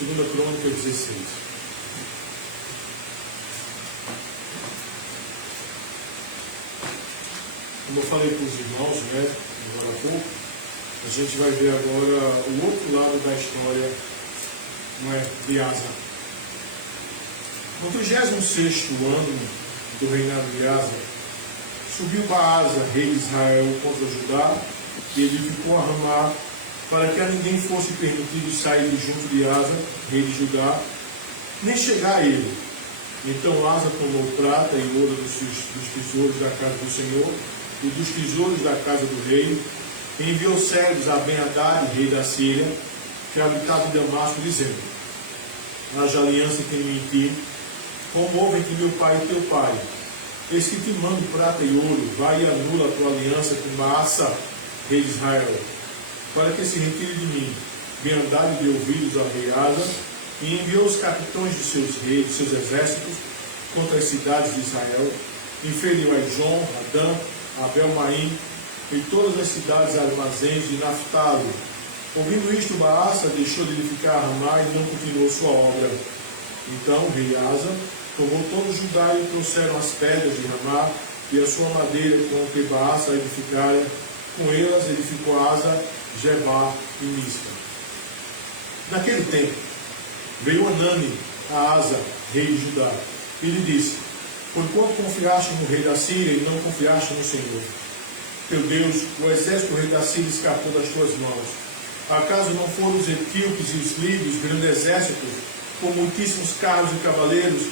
Segunda Crônica 16. Como eu falei para os irmãos, agora há pouco, a gente vai ver agora o outro lado da história, de Asa. No 36º ano do reinado de Asa, subiu Baasa, rei de Israel, contra Judá, e edificou a Ramá, para que a ninguém fosse permitido sair junto de Asa, rei de Judá, nem chegar a ele. Então Asa tomou prata e ouro dos tesouros da casa do Senhor e dos tesouros da casa do rei, e enviou servos a Ben-Hadad, rei da Síria, que habitava em Damasco, dizendo: haja aliança que tenho em ti, como houve entre meu pai e teu pai. Eis que te mando prata e ouro, vai e anula a tua aliança com Baasa, rei de Israel, para que se retire de mim. Ben-Hadad deu ouvidos ao rei Asa, e enviou os capitães de seus reis, de seus exércitos, contra as cidades de Israel, e feriu Aijon, Adã, Abel-Maim, e todas as cidades armazéns de Naftali. Ouvindo isto, Baasa deixou de edificar Ramá e não continuou sua obra. Então o rei Asa tomou todo Judá e trouxeram as pedras de Ramá e a sua madeira com que Baasa edificara. Com elas edificou Asa, Jebá e Mispa. Naquele tempo, veio Anani a Asa, rei de Judá, e lhe disse: porquanto confiaste no rei da Síria e não confiaste no Senhor teu Deus, o exército do rei da Síria escapou das tuas mãos. Acaso não foram os etíopes e os líbios, grande exército, com muitíssimos carros e cavaleiros?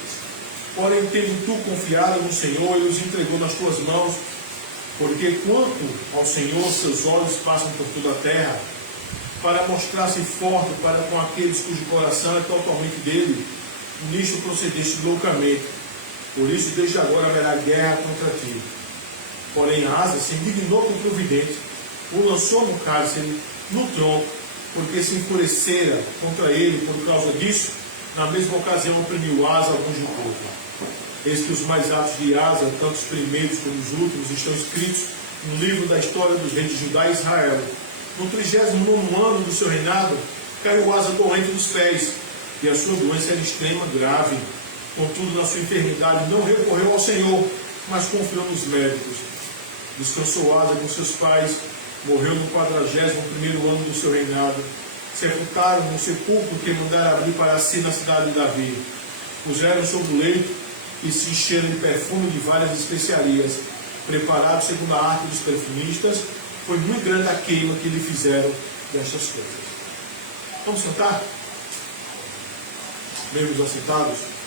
Porém, tendo tu confiado no Senhor, ele os entregou nas tuas mãos. Porque quanto ao Senhor, seus olhos passam por toda a terra, para mostrar-se forte para com aqueles cujo coração é totalmente dele. Nisto procedeste loucamente. Por isso, desde agora haverá guerra contra ti. Porém, Asa se indignou contra o vidente, o lançou no cárcere, no tronco, porque se enfurecera contra ele por causa disso. Na mesma ocasião, oprimiu Asa alguns do povo. Eis que os mais atos de Asa, tanto os primeiros como os últimos, estão escritos no livro da história dos reis de Judá e Israel. No 39º ano do seu reinado, caiu Asa doente dos pés, e a sua doença era extrema, grave. Contudo, na sua enfermidade não recorreu ao Senhor, mas confiou nos médicos. Descansou Asa com seus pais, morreu no 41º ano do seu reinado. Sepultaram no sepulcro que mandaram abrir para si na cidade de Davi. Puseram sobre o leito e se encheram de perfume de várias especiarias, preparado segundo a arte dos perfumistas. Foi muito grande a queima que lhe fizeram destas coisas. Vamos sentar? Mesmos assentados?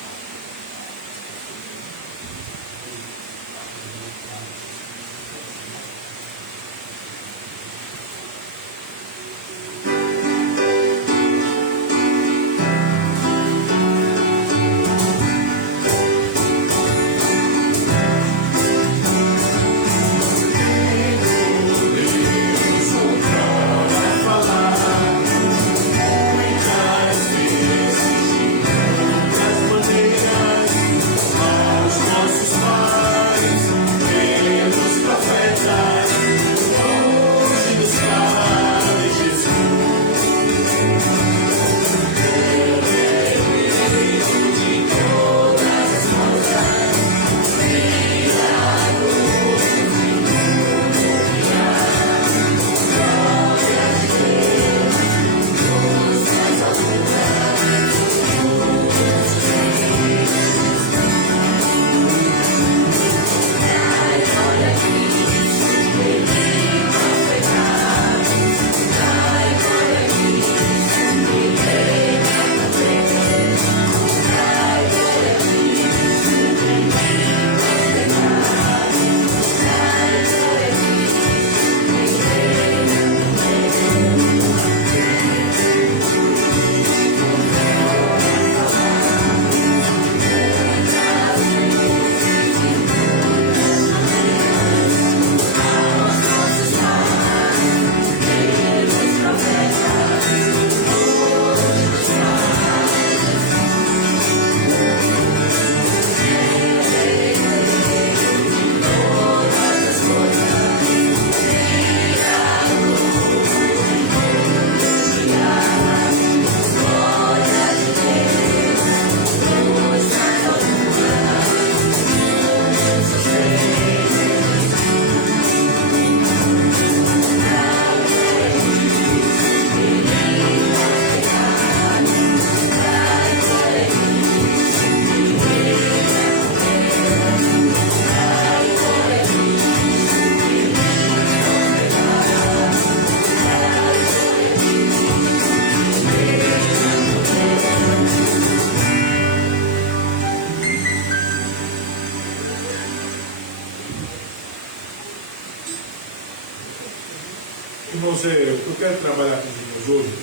irmãos, eu quero trabalhar com os irmãos hoje,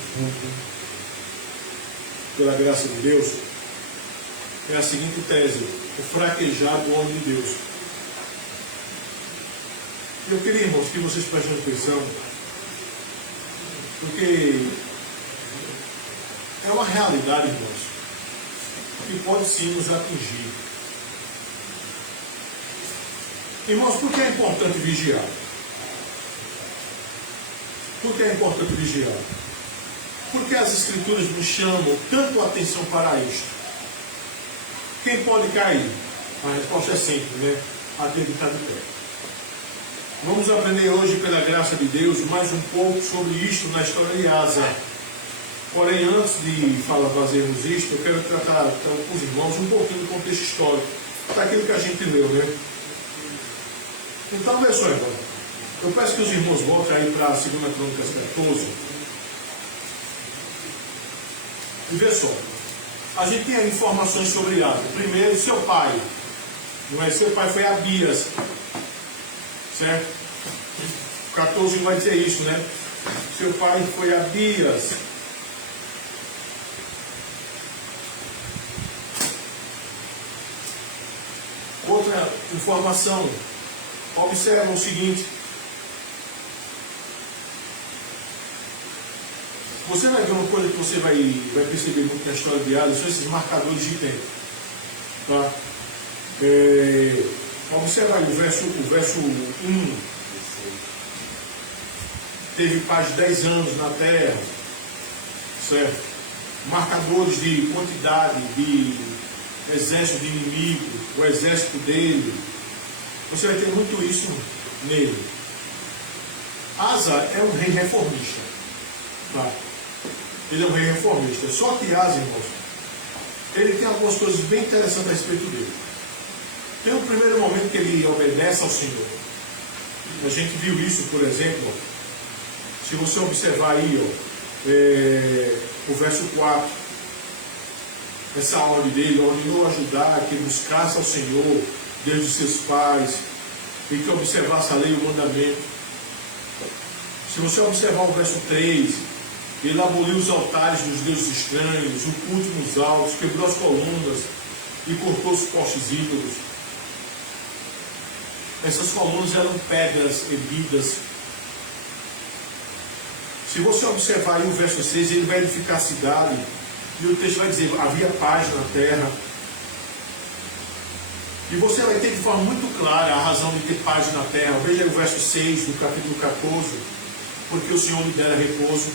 pela graça de Deus, é a seguinte tese: o fraquejar do homem de Deus. Eu queria, irmãos, que vocês prestem atenção, porque é uma realidade, irmãos, que pode sim nos atingir. Irmãos, por que é importante vigiar? Por que é importante vigiar? Porque as Escrituras nos chamam tanto a atenção para isto. Quem pode cair? A resposta é simples, né? Aquele que está de pé. Vamos aprender hoje, pela graça de Deus, mais um pouco sobre isto na história de Asa. Porém, antes de fazermos isto, eu quero tratar com os irmãos um pouquinho do contexto histórico, daquilo que a gente leu, né? Então, olha só, irmão. Eu peço que os irmãos voltem aí para a 2 Crônicas 14. E vê só. A gente tem informações sobre Asa. Primeiro, seu pai. Não é? Seu pai foi Abias. Certo? 14 vai dizer isso, né? Seu pai foi Abias. Outra informação. Observa o seguinte. Você vai ver uma coisa que você vai perceber muito na história de Asa, são esses marcadores de tempo. Tá? Observa aí o verso 1. Teve paz de 10 anos na terra. Certo? Marcadores de quantidade de exército de inimigo, o exército dele. Você vai ter muito isso nele. Asa é um rei reformista. Tá? Ele é um rei reformista. Só que Asa, irmãos, ele tem algumas coisas bem interessantes a respeito dele. Tem um primeiro momento que ele obedece ao Senhor. A gente viu isso, por exemplo, se você observar aí, o verso 4, essa ordem dele, ordenou ajudar, que buscasse ao Senhor, Deus de seus pais, e que observasse a lei e o mandamento. Se você observar o verso 3, ele aboliu os altares dos deuses estranhos, o culto nos altos, quebrou as colunas e cortou os postes ídolos. Essas colunas eram pedras erguidas. Se você observar aí o verso 6, ele vai edificar a cidade, e o texto vai dizer, havia paz na terra. E você vai ter de forma muito clara a razão de ter paz na terra. Veja aí o verso 6 do capítulo 14, porque o Senhor lhe dera repouso.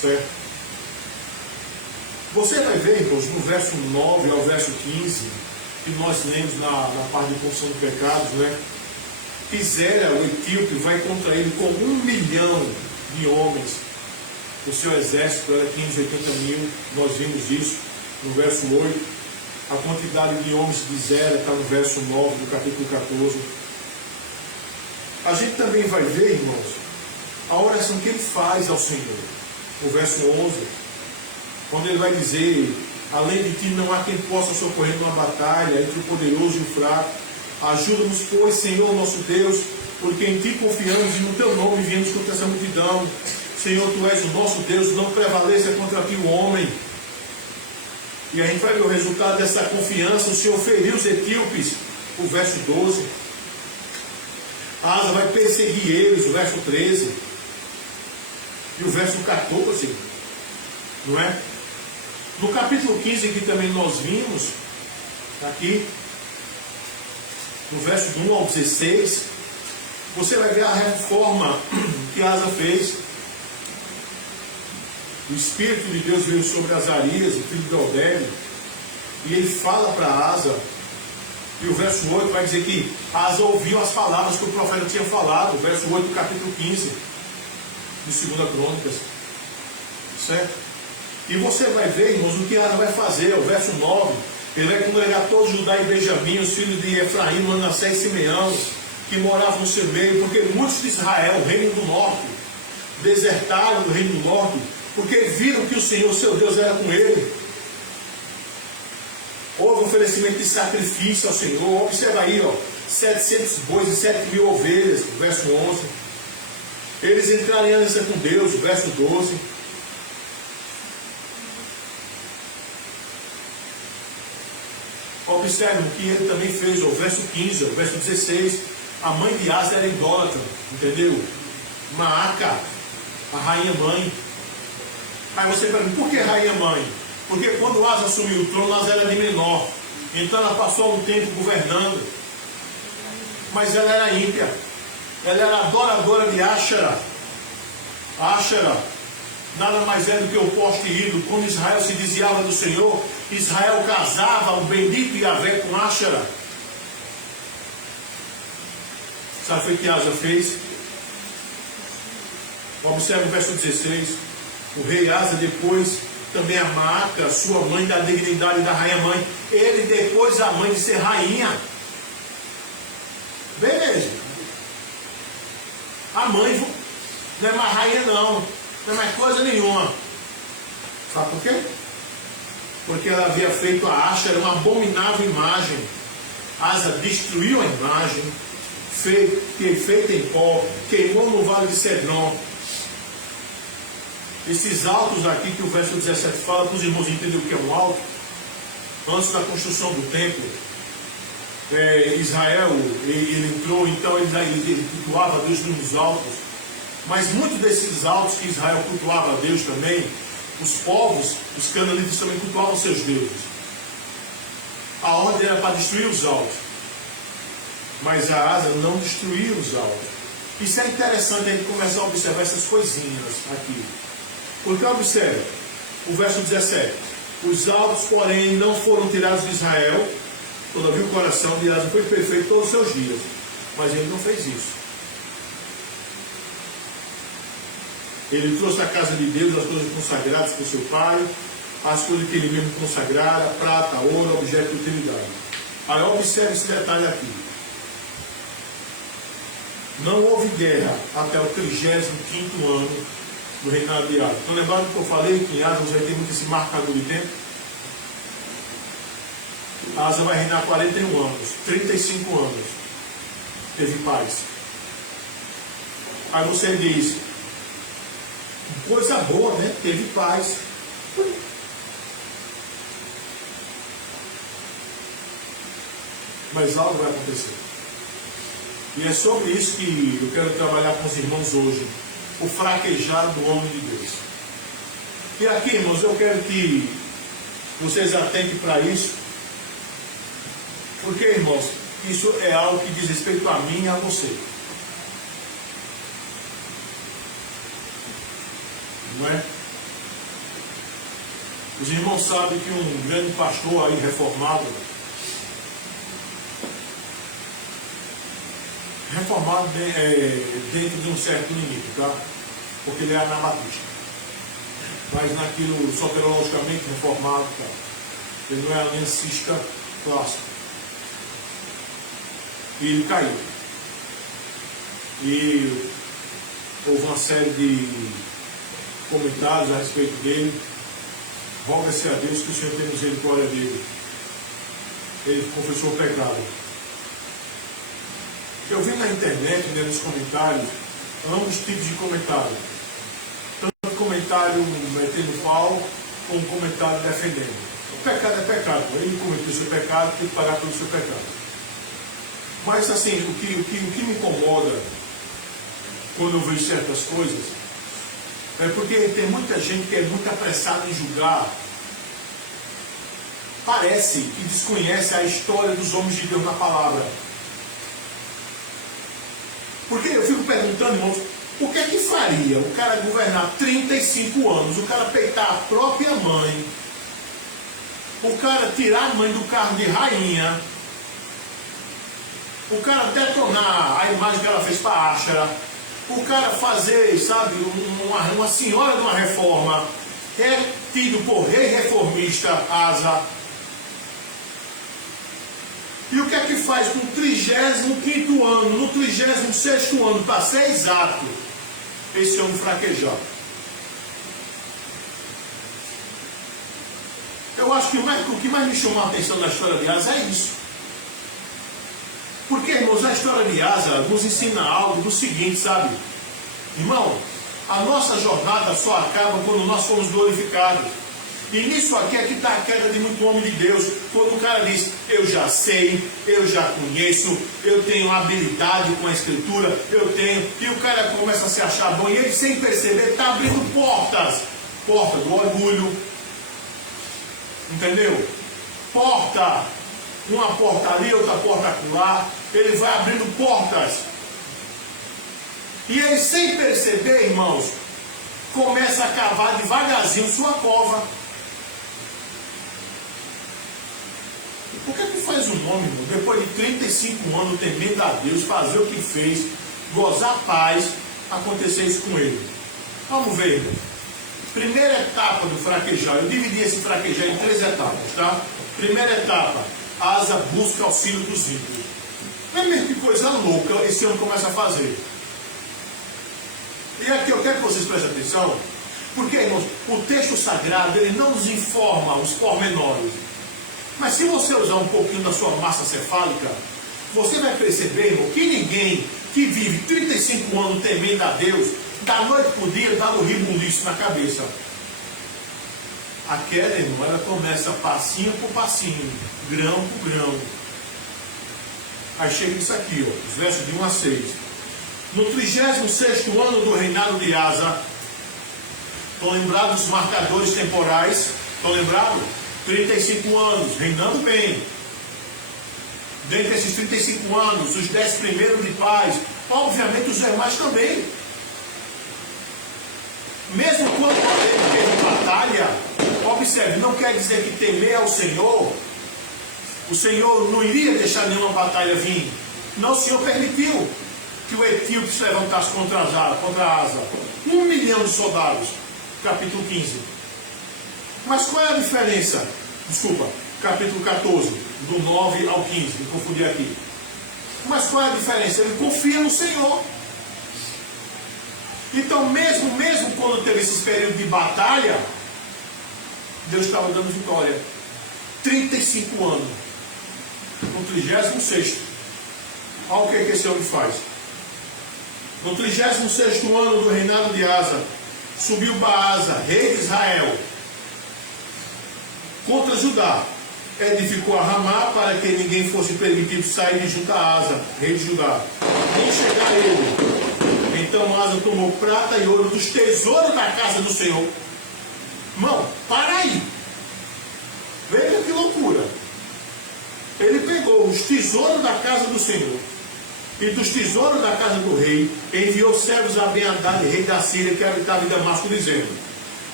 Certo? Você vai ver, irmãos, no verso 9 ao verso 15, que nós lemos na parte de confissão de pecados, né? Que Zera, o etíope, vai contra ele com 1 milhão de homens. O seu exército era 580 mil, nós vimos isso no verso 8. A quantidade de homens de Zera está no verso 9 do capítulo 14. A gente também vai ver, irmãos, a oração que ele faz ao Senhor. O verso 11, quando ele vai dizer, além de ti não há quem possa socorrer numa batalha entre o poderoso e o fraco. Ajuda-nos, pois, Senhor nosso Deus, porque em ti confiamos e no teu nome viemos contra essa multidão. Senhor, tu és o nosso Deus, não prevaleça contra ti o homem. E a gente vai ver o resultado dessa confiança. O Senhor feriu os etíopes, o verso 12. Asa vai perseguir eles, o verso 13. E o verso 14, não é? No capítulo 15, que também nós vimos, aqui, no verso 1 ao 16, você vai ver a reforma que Asa fez. O Espírito de Deus veio sobre Azarias, o filho de Oded, e ele fala para Asa, e o verso 8 vai dizer que Asa ouviu as palavras que o profeta tinha falado, o verso 8 do capítulo 15, de 2 Crônicas, certo? E você vai ver, irmãos, o que Asa vai fazer, o verso 9, ele vai congregar todo Judá e Benjamim, os filhos de Efraim, Manassés e Simeão, que moravam no seu meio, porque muitos de Israel, o reino do norte, desertaram do reino do norte, porque viram que o Senhor, seu Deus, era com ele. Houve oferecimento de sacrifício ao Senhor. Observa aí, 700 bois e 7.000 ovelhas, verso 11. eles entraram em aliança com Deus, verso 12. Observe o que ele também fez, o verso 15, o verso 16. A mãe de Asa era idólatra, entendeu? Maaca, a rainha mãe. Aí você pergunta, por que rainha mãe? Porque quando Asa assumiu o trono, Asa era de menor. Então ela passou um tempo governando. Mas ela era ímpia. Ela era adoradora de Áxera. Áxera nada mais é do que o poste ídolo. Quando Israel se desviava do Senhor, Israel casava o bendito Yahvé com Áxera. Sabe o que Asa fez? Observe o verso 16. O rei Asa depois também a Maaca, sua mãe, da dignidade da rainha mãe. Ele depois a mãe de ser rainha. Beleza. A mãe não é mais rainha não é mais coisa nenhuma. Sabe por quê? Porque ela havia feito a Áxera uma abominável imagem. Asa destruiu a imagem, feita em pó, queimou no vale de Cedron. Esses altos aqui que o verso 17 fala, para os irmãos entenderem o que é um alto. Antes da construção do templo, Israel, ele entrou, então ele cultuava a Deus nos altos. Mas muitos desses altos que Israel cultuava a Deus também, os povos, os cananitas também cultuavam seus deuses. A ordem era para destruir os altos. Mas a Asa não destruía os altos. Isso é interessante a gente começar a observar essas coisinhas aqui. Porque observe, o verso 17. Os altos, porém, não foram tirados de Israel. Todavia o coração de Asa foi perfeito todos os seus dias. Mas ele não fez isso. Ele trouxe à casa de Deus as coisas consagradas por seu pai, as coisas que ele mesmo consagrara, prata, ouro, objeto de utilidade. Aí observe esse detalhe aqui. Não houve guerra até o 35º ano do reinado de Asa. Estão lembrando que eu falei que em Asa vai ter muito esse marcador de tempo? Asa vai reinar 41 anos, 35 anos. Teve paz. Aí você diz, coisa boa, né? Teve paz. Mas algo vai acontecer. E é sobre isso que eu quero trabalhar com os irmãos hoje. O fraquejar do homem de Deus. E aqui, irmãos, eu quero que vocês atentem para isso. Porque, irmãos, isso é algo que diz respeito a mim e a você. Não é? Os irmãos sabem que um grande pastor aí reformado dentro de um certo limite, tá? Porque ele é anabatista. Mas naquilo soterologicamente reformado, tá? Ele não é aliancista clássico. E ele caiu. E houve uma série de comentários a respeito dele. Roga-se a Deus que o Senhor tenha misericórdia dele. Ele confessou o pecado. Eu vi na internet, nos comentários, ambos tipos de comentário. Tanto comentário metendo pau, como comentário defendendo. O pecado é pecado. Ele cometeu o seu pecado, tem que pagar pelo seu pecado. Mas assim, o que me incomoda quando eu vejo certas coisas é porque tem muita gente que é muito apressada em julgar. Parece que desconhece a história dos homens de Deus na palavra. Porque eu fico perguntando, irmãos, o que é que faria o cara governar 35 anos, o cara peitar a própria mãe, o cara tirar a mãe do cargo de rainha, o cara detonar a imagem que ela fez para a Áxera, o cara fazer, sabe, uma senhora de uma reforma, é tido por rei reformista, Asa. E o que é que faz no 35º ano, no 36º ano, para ser exato, esse homem fraquejar? Eu acho que o que mais me chamou a atenção na história de Asa é isso. Porque, irmãos, a história de Asa nos ensina algo do seguinte, sabe? Irmão, a nossa jornada só acaba quando nós formos glorificados. E nisso aqui é que está a queda de muito homem de Deus. Quando o cara diz, eu já sei, eu já conheço, eu tenho habilidade com a escritura, eu tenho, e o cara começa a se achar bom, e ele sem perceber está abrindo portas. Porta do orgulho, entendeu? Porta, uma porta ali, outra porta acolá, ele vai abrindo portas. E ele sem perceber, irmãos, começa a cavar devagarzinho sua cova. Por que tu faz um homem, irmão, depois de 35 anos temendo a Deus, fazer o que fez, gozar paz, acontecer isso com ele? Vamos ver, irmão. Primeira etapa do fraquejar, eu dividi esse fraquejar em 3 etapas, tá? Primeira etapa, Asa busca auxílio dos ímpios. Não é mesmo que coisa louca esse homem começa a fazer? E aqui eu quero que vocês prestem atenção, porque, irmãos, o texto sagrado, ele não nos informa os pormenores. Mas se você usar um pouquinho da sua massa cefálica, você vai perceber, irmão, que ninguém que vive 35 anos temendo a Deus, da noite para o dia, dá no ribuliço na cabeça. A queda, irmão, ela começa passinho por passinho, grão por grão. Aí chega isso aqui, ó, os versos de 1 a 6. No 36º ano do reinado de Asa, estão lembrados os marcadores temporais? Estão lembrados? 35 anos, reinando bem. Dentre esses 35 anos, os 10 primeiros de paz, obviamente os demais também. Mesmo quando ele teve batalha, observe, não quer dizer que temer ao Senhor, o Senhor não iria deixar nenhuma batalha vir. Não, o Senhor permitiu que o etíope se levantasse contra Asa. 1 milhão de soldados, capítulo 15. Mas qual é a diferença? Desculpa, capítulo 14, do 9 ao 15, me confundi aqui. Mas qual é a diferença? Ele confia no Senhor. Então, mesmo quando teve esses períodos de batalha, Deus estava dando vitória. 35 anos. No 36º. Olha o que esse homem faz. No 36º ano do reinado de Asa, subiu Baasa, rei de Israel, contra Judá. Edificou a Ramá para que ninguém fosse permitido sair de junto a Asa, rei de Judá, nem chegar a ele. Então Asa tomou prata e ouro dos tesouros da casa do Senhor. Irmão, para aí. Veja que loucura. Ele pegou os tesouros da casa do Senhor e dos tesouros da casa do rei, enviou servos a Ben-Hadad, rei da Síria, que habitava em Damasco, dizendo: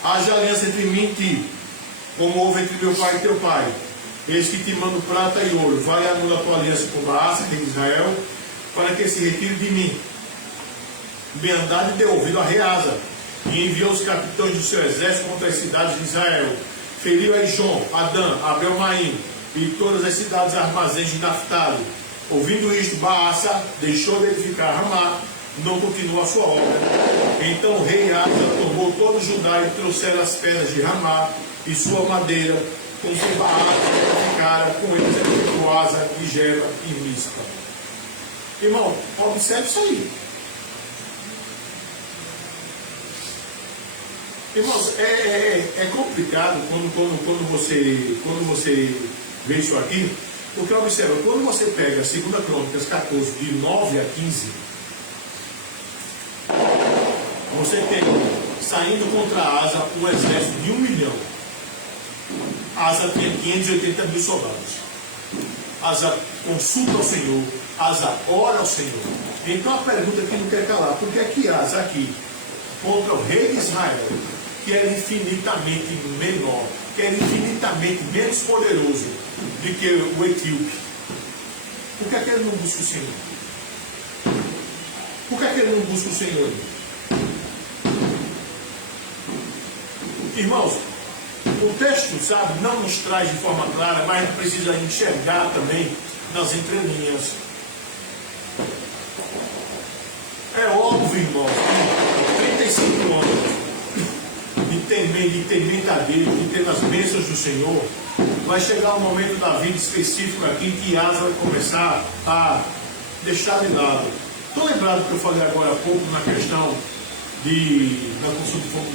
haja aliança entre mim e ti, como houve entre meu pai e teu pai. Eis que te mando prata e ouro. Vai e anula a tua aliança com Baasa, rei de Israel, para que se retire de mim. Ben-Hadad deu ouvido a rei Asa e enviou os capitães do seu exército contra as cidades de Israel. Feriu a Ijon, Adã, Abel-Maim e todas as cidades armazéns de Naftali. Ouvindo isto, Baasa deixou de edificar Ramá, não continuou a sua obra. Então o rei Asa tomou todo o Judá e trouxeram as pedras de Ramá e sua madeira, com que Baasa edificara, com eles edificou Asa, e Geba e Mispa. Irmão, observe isso aí. Irmãos, é complicado quando você vê isso aqui, porque observa, quando você pega 2 Crônicas 14, de 9 a 15, você tem saindo contra Asa um exército de 1 milhão. Asa tinha 580 mil soldados. Asa consulta ao Senhor, Asa ora ao Senhor. Então a pergunta que não quer calar, por que é que Asa aqui, contra o rei de Israel, que era infinitamente menor, que era infinitamente menos poderoso do que o etíope, por que é que ele não busca o Senhor? Por que é que ele não busca o Senhor? Irmãos, o texto, sabe, não nos traz de forma clara, mas a gente precisa enxergar também nas entrelinhas. É óbvio, irmãos, que 35 anos de temer a Deus, de ter as bênçãos do Senhor, vai chegar um momento da vida específico aqui que Asa vai começar a deixar de lado. Estou lembrado que eu falei agora há pouco na questão na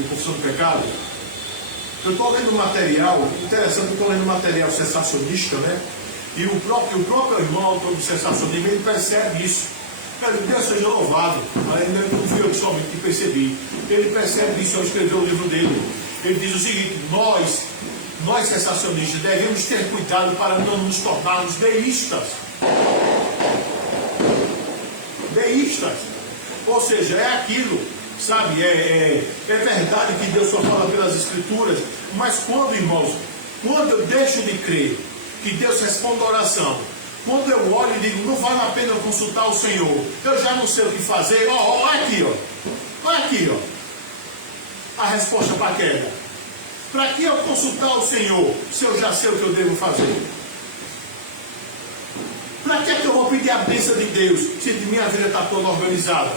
confissão do pecado, eu estou lendo um material interessante, eu estou lendo um material sensacionista, né? E o próprio irmão, autor do sensacionismo, ele percebe isso. Deus seja louvado, ainda não fui eu somente que percebi. Ele percebe isso ao escrever o livro dele. Ele diz o seguinte: nós sensacionistas, devemos ter cuidado para não nos tornarmos deístas. Deístas. Ou seja, é aquilo, sabe? É verdade que Deus só fala pelas Escrituras, mas quando, irmãos, quando eu deixo de crer que Deus responde a oração, quando eu olho e digo, não vale a pena consultar o Senhor, eu já não sei o que fazer, olha aqui, olha aqui, a resposta para a queda. Para que eu consultar o Senhor, se eu já sei o que eu devo fazer? Para que eu vou pedir a bênção de Deus, se minha vida está toda organizada?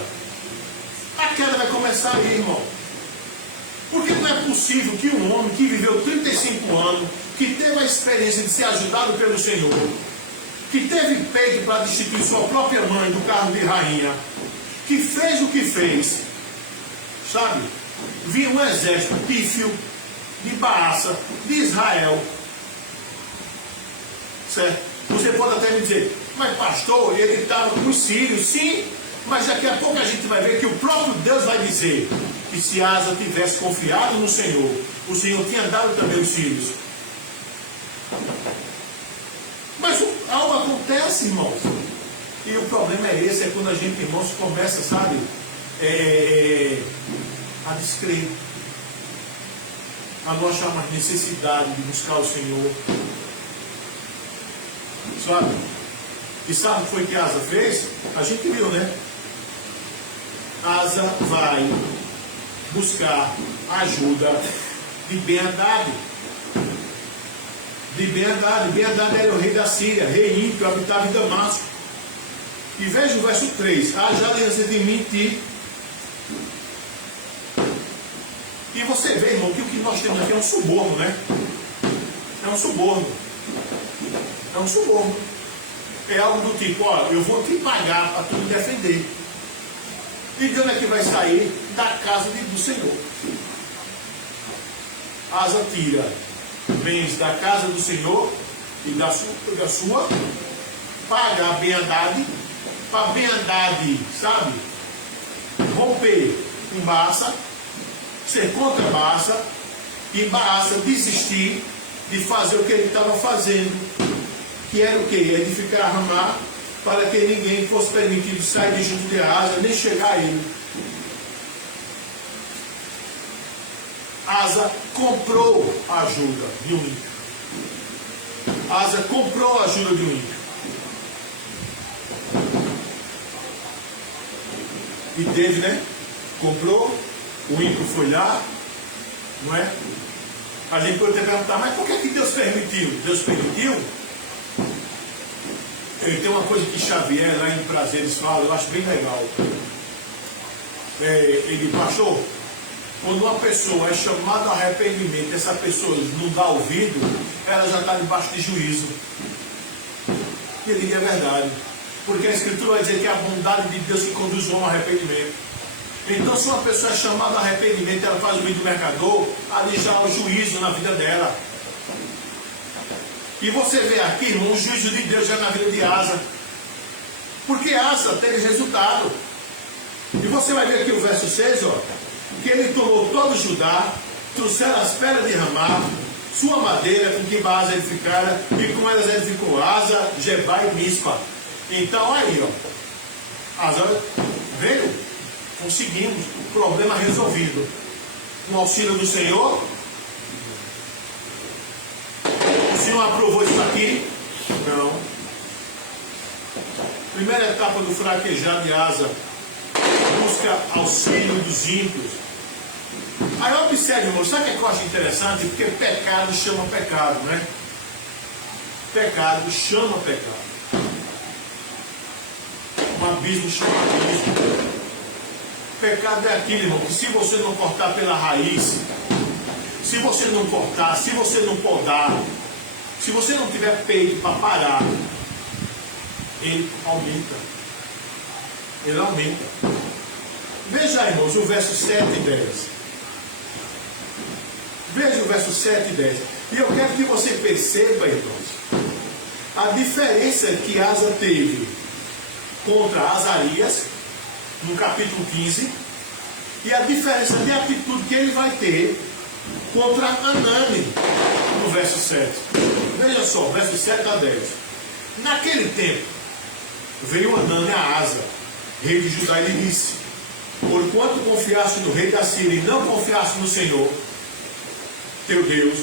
A queda vai começar aí, irmão. Porque não é possível que um homem que viveu 35 anos, que teve a experiência de ser ajudado pelo Senhor, que teve peito para destituir sua própria mãe do cargo de rainha, que fez o que fez, sabe? Vinha um exército pífio de Baasa, de Israel, certo? Você pode até me dizer, mas pastor, ele estava com os sírios, sim, mas daqui a pouco a gente vai ver que o próprio Deus vai dizer que se Asa tivesse confiado no Senhor, o Senhor tinha dado também os sírios. Mas algo acontece, irmãos. E o problema é esse, é quando a gente, irmãos, começa, sabe, a descrer, a não achar mais necessidade de buscar o Senhor. Sabe? E sabe o que foi que Asa fez? A gente viu, né? Asa vai buscar ajuda de Ben-Hadad. De Ben-Hadad. Ben-Hadad era o rei da Síria, rei ímpio, habitava em Damasco. E veja o verso 3. Haja aliança de mim e ti. E você vê, irmão, que o que nós temos aqui é um suborno, né? É um suborno. É um suborno. É algo do tipo, ó, eu vou te pagar para tu me defender. E de onde é que vai sair? Da casa do Senhor. Asa tira bens da casa do Senhor e da sua, paga a Ben-Hadad, para Ben-Hadad, sabe, romper com Baasa, ser contra Baasa, e Baasa desistir de fazer o que ele estava fazendo, que era o quê? Edificar Ramá, para que ninguém fosse permitido sair de junto de Asa, nem chegar a ele. Asa comprou a ajuda de um ímpio. Asa comprou a ajuda de um ímpio. E teve, né? Comprou, o ímpio foi lá, não é? A gente pode até perguntar, mas por que Deus permitiu? Deus permitiu? Tem uma coisa que Xavier, lá em Prazeres, fala, eu acho bem legal. Ele, pastor, quando uma pessoa é chamada ao arrependimento, essa pessoa não dá ouvido, ela já está debaixo de juízo. E ele diz a verdade. Porque a Escritura vai dizer que é a bondade de Deus que conduz o homem ao arrependimento. Então, se uma pessoa é chamada ao arrependimento, ela faz o bem do mercador, ali já há o juízo na vida dela. E você vê aqui, irmão, o juízo de Deus já na vida de Asa. Porque Asa teve resultado. E você vai ver aqui o verso 6, ó, que ele tomou todo Judá, trouxeram as pedras de Ramá, sua madeira com que Baasa edificara, e com elas edificou Asa, Gebá e Mispa. Então aí, ó, Asa veio, conseguimos, o problema resolvido. Com o auxílio do Senhor. O Senhor aprovou isso aqui? Não. Primeira etapa do fraquejar de Asa, busca auxílio dos ímpios. Aí observe, irmão, sabe o que eu acho interessante? Porque pecado chama pecado, né? Pecado chama pecado. Um abismo chama abismo. Pecado é aquilo, irmão, que se você não cortar pela raiz, se você não cortar, se você não podar, se você não tiver peito para parar, ele aumenta. Ele aumenta. Veja, irmãos, o verso 7 e 10. Veja o verso 7 e 10. E eu quero que você perceba, irmãos, a diferença que Asa teve contra Azarias, no capítulo 15, e a diferença de atitude que ele vai ter contra Anani, no verso 7. Veja só, verso 7 a 10. Naquele tempo, veio Anani a Asa, rei de Judá, e lhe disse: porquanto confiaste no rei da Síria e não confiaste no Senhor, teu Deus,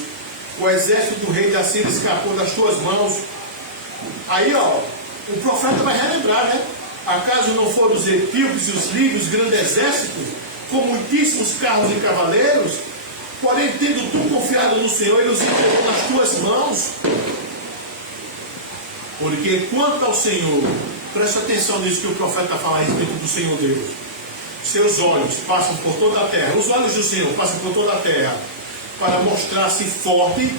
o exército do rei da Síria escapou das tuas mãos. Aí, ó, o profeta vai relembrar, né? Acaso não foram os etíopes e os líbios, grande exército, com muitíssimos carros e cavaleiros? Porém, tendo tu confiado no Senhor, ele os entregou nas tuas mãos. Porque quanto ao Senhor, presta atenção nisso que o profeta fala a respeito do Senhor Deus. Seus olhos passam por toda a terra, os olhos do Senhor passam por toda a terra, para mostrar-se forte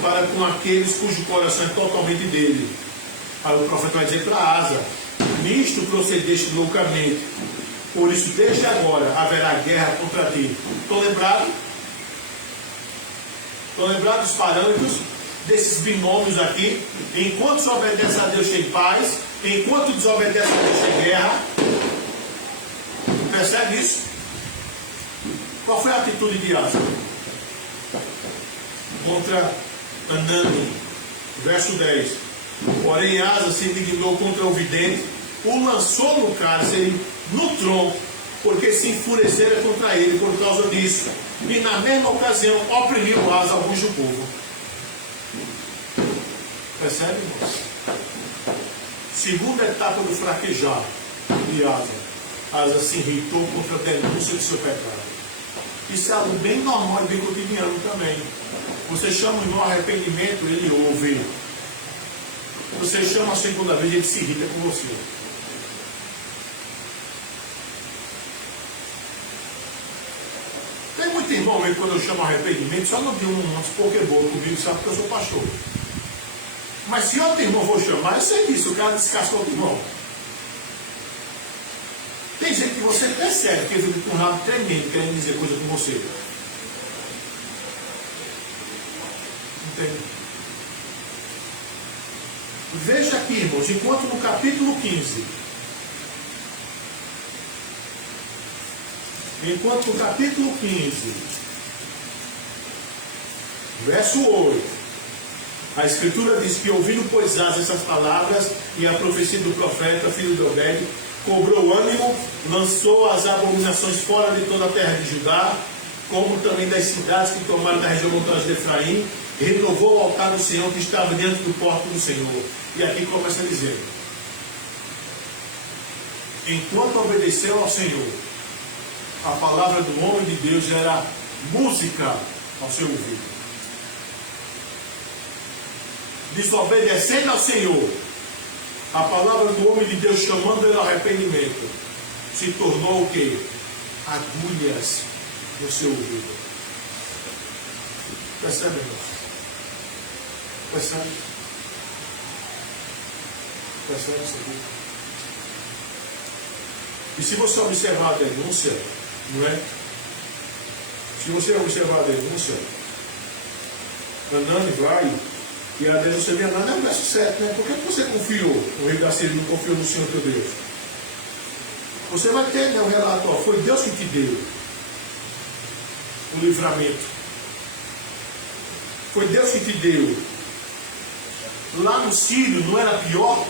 para com aqueles cujo coração é totalmente dele. Aí o profeta vai dizer para Asa: nisto procedeste loucamente, por isso desde agora haverá guerra contra ti. Estão lembrados? Estão lembrados dos parâmetros desses binômios aqui? Enquanto se obedece a Deus tem paz, enquanto desobedece a Deus tem guerra. Percebe isso? Qual foi a atitude de Asa contra Anani? Verso 10. Porém Asa se indignou contra o vidente, o lançou no cárcere, no tronco, porque se enfurecera contra ele por causa disso. E na mesma ocasião oprimiu Asa alguns do povo. Percebe, irmãos? Segunda etapa do fraquejar de Asa. Asa se irritou contra a denúncia de seu pecado. Isso é algo bem normal e bem cotidiano também. Você chama o irmão arrependimento, ele ouve. Você chama a segunda vez, ele se irrita com você. Tem muito irmão mesmo, quando eu chamo arrependimento, só não digo umas pokeball comigo, sabe que eu sou pastor. Mas se outro irmão for chamar, eu sei disso, o cara descasca outro irmão. Tem gente que você percebe que ele fica com um rabo tremendo, querendo dizer coisa com você. Entende? Veja aqui, irmãos, enquanto no capítulo 15, verso 8, a Escritura diz que, ouvindo pois Asa essas palavras e a profecia do profeta, filho de Obed, cobrou ânimo, lançou as abominações fora de toda a terra de Judá, como também das cidades que tomaram da região montanhosa de Efraim, renovou o altar do Senhor que estava diante do pórtico do Senhor. E aqui começa a dizer: enquanto obedeceu ao Senhor, a palavra do homem de Deus era música ao seu ouvido. Desobedecendo ao Senhor, a palavra do homem de Deus chamando ele ao arrependimento, se tornou o quê? Agulhas no seu ouvido. Percebe, irmãos? Percebe? Percebe isso aqui? E se você observar a denúncia, não é? Se você observar a denúncia, Anani vai, e a denúncia de Anani é o verso 7, né? Por que você confiou? O rei da Síria não confiou no Senhor teu Deus. Você vai ter, né, o relato, ó, foi Deus que te deu o livramento. Foi Deus que te deu. Lá no Sírio não era pior?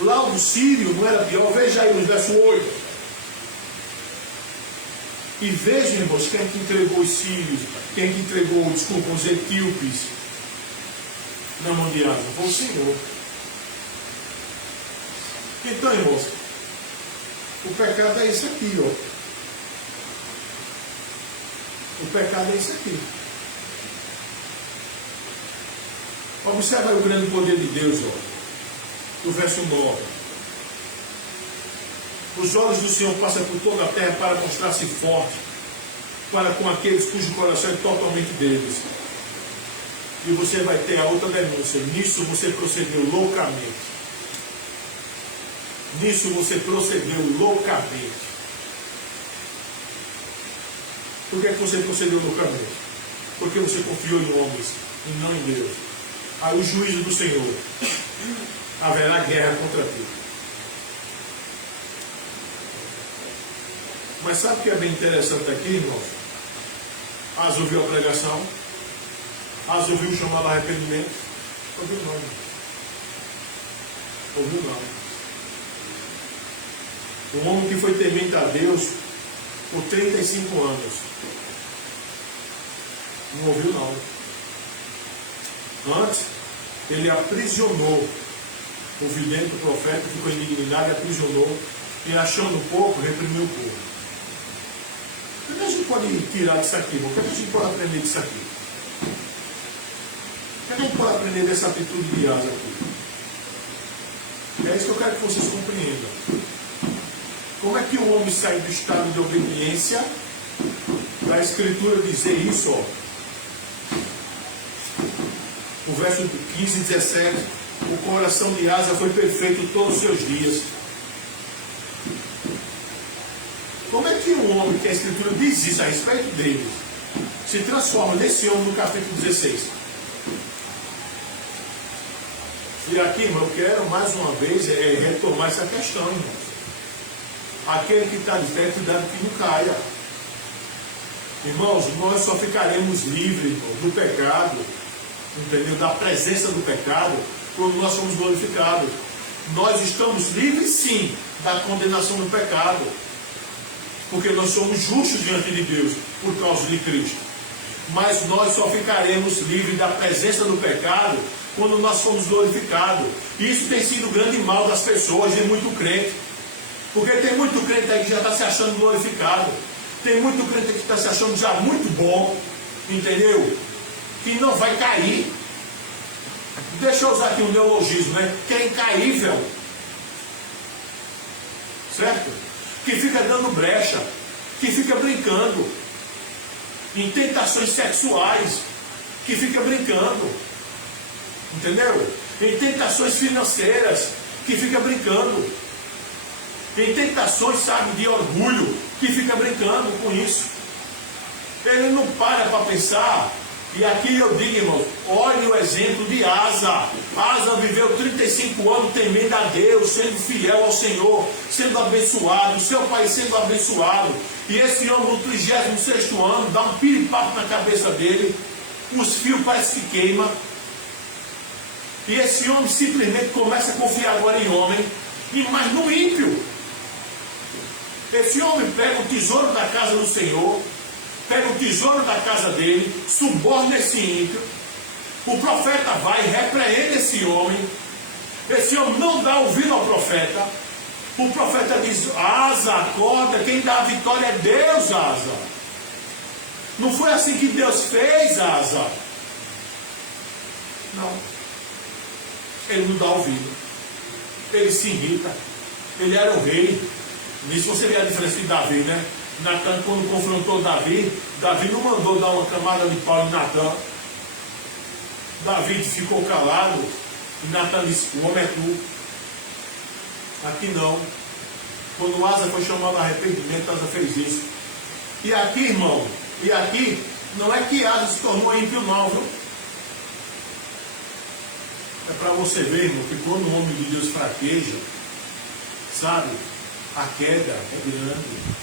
Lá no Sírio não era pior? Veja aí no verso 8. E vejam, irmãos, quem que entregou os sírios, quem que entregou, desculpa, os etíopes na mão de Asa? Foi o Senhor. Então, irmãos, o pecado é isso aqui, ó. O pecado é isso aqui. Observa aí o grande poder de Deus, ó. No verso 9. Os olhos do Senhor passam por toda a terra para mostrar-se forte para com aqueles cujo coração é totalmente deles. E você vai ter a outra denúncia. Nisso você procedeu loucamente. Nisso você procedeu loucamente. Por que você procedeu loucamente? Porque você confiou em homens e não em Deus. Aí o juízo do Senhor, haverá guerra contra ti. Mas sabe o que é bem interessante aqui, irmãos? Asa ouviu a pregação, Asa ouviu o chamado arrependimento. Ouviu não, irmão. Ouviu não. Um homem que foi temente a Deus por 35 anos. Não ouviu não. Antes, ele aprisionou o vidente, o profeta, ficou indignado e aprisionou. E achando pouco, reprimiu o povo. O que a gente pode tirar disso aqui, irmão? O que a gente pode aprender disso aqui? O que a gente pode aprender dessa atitude de Asa aqui? É isso que eu quero que vocês compreendam. Como é que o homem sai do estado de obediência da Escritura dizer isso? Ó. O verso 15 e 17: o coração de Asa foi perfeito todos os seus dias. Como é que um homem que a Escritura diz isso a respeito dele se transforma nesse homem no capítulo 16? E aqui, irmão, eu quero mais uma vez retomar essa questão, irmãos. Aquele que está de pé, cuidado que não caia. Irmãos, nós só ficaremos livres, irmão, do pecado, entendeu? Da presença do pecado, quando nós somos glorificados. Nós estamos livres, sim, da condenação do pecado, porque nós somos justos diante de Deus, por causa de Cristo. Mas nós só ficaremos livres da presença do pecado quando nós somos glorificados. E isso tem sido o grande mal das pessoas, de muito crente. Porque tem muito crente aí que já está se achando glorificado. Tem muito crente que está se achando já muito bom. Entendeu? Que não vai cair. Deixa eu usar aqui um neologismo, né? Que é incaível. Certo? Que fica dando brecha. Que fica brincando. Em tentações sexuais. Que fica brincando. Entendeu? Em tentações financeiras. Que fica brincando. Tem tentações, sabe, de orgulho, que fica brincando com isso. Ele não para pensar. E aqui eu digo, irmãos, olhe o exemplo de Asa. Asa viveu 35 anos temendo a Deus, sendo fiel ao Senhor, sendo abençoado, seu pai sendo abençoado. E esse homem no 36º ano, dá um piripapo na cabeça dele, os fios parecem que queimam. E esse homem simplesmente começa a confiar agora em homem, mas no ímpio. Esse homem pega o tesouro da casa do Senhor, pega o tesouro da casa dele, suborna esse ímpio. O profeta vai e repreende esse homem. Esse homem não dá ouvido ao profeta. O profeta diz: Asa, acorda, quem dá a vitória é Deus, Asa. Não foi assim que Deus fez, Asa. Não. Ele não dá ouvido. Ele se irrita. Ele era o rei. Nisso você vê a diferença de Davi, né? Natan, quando confrontou Davi, Davi não mandou dar uma camada de pau em Natan. Davi ficou calado e Natan disse: o homem é tu. Aqui não. Quando Asa foi chamado a arrependimento, Asa fez isso. E aqui, irmão, e aqui, não é que Asa se tornou ímpio, não, viu? É para você ver, irmão, que quando o homem de Deus fraqueja, sabe, a queda é grande.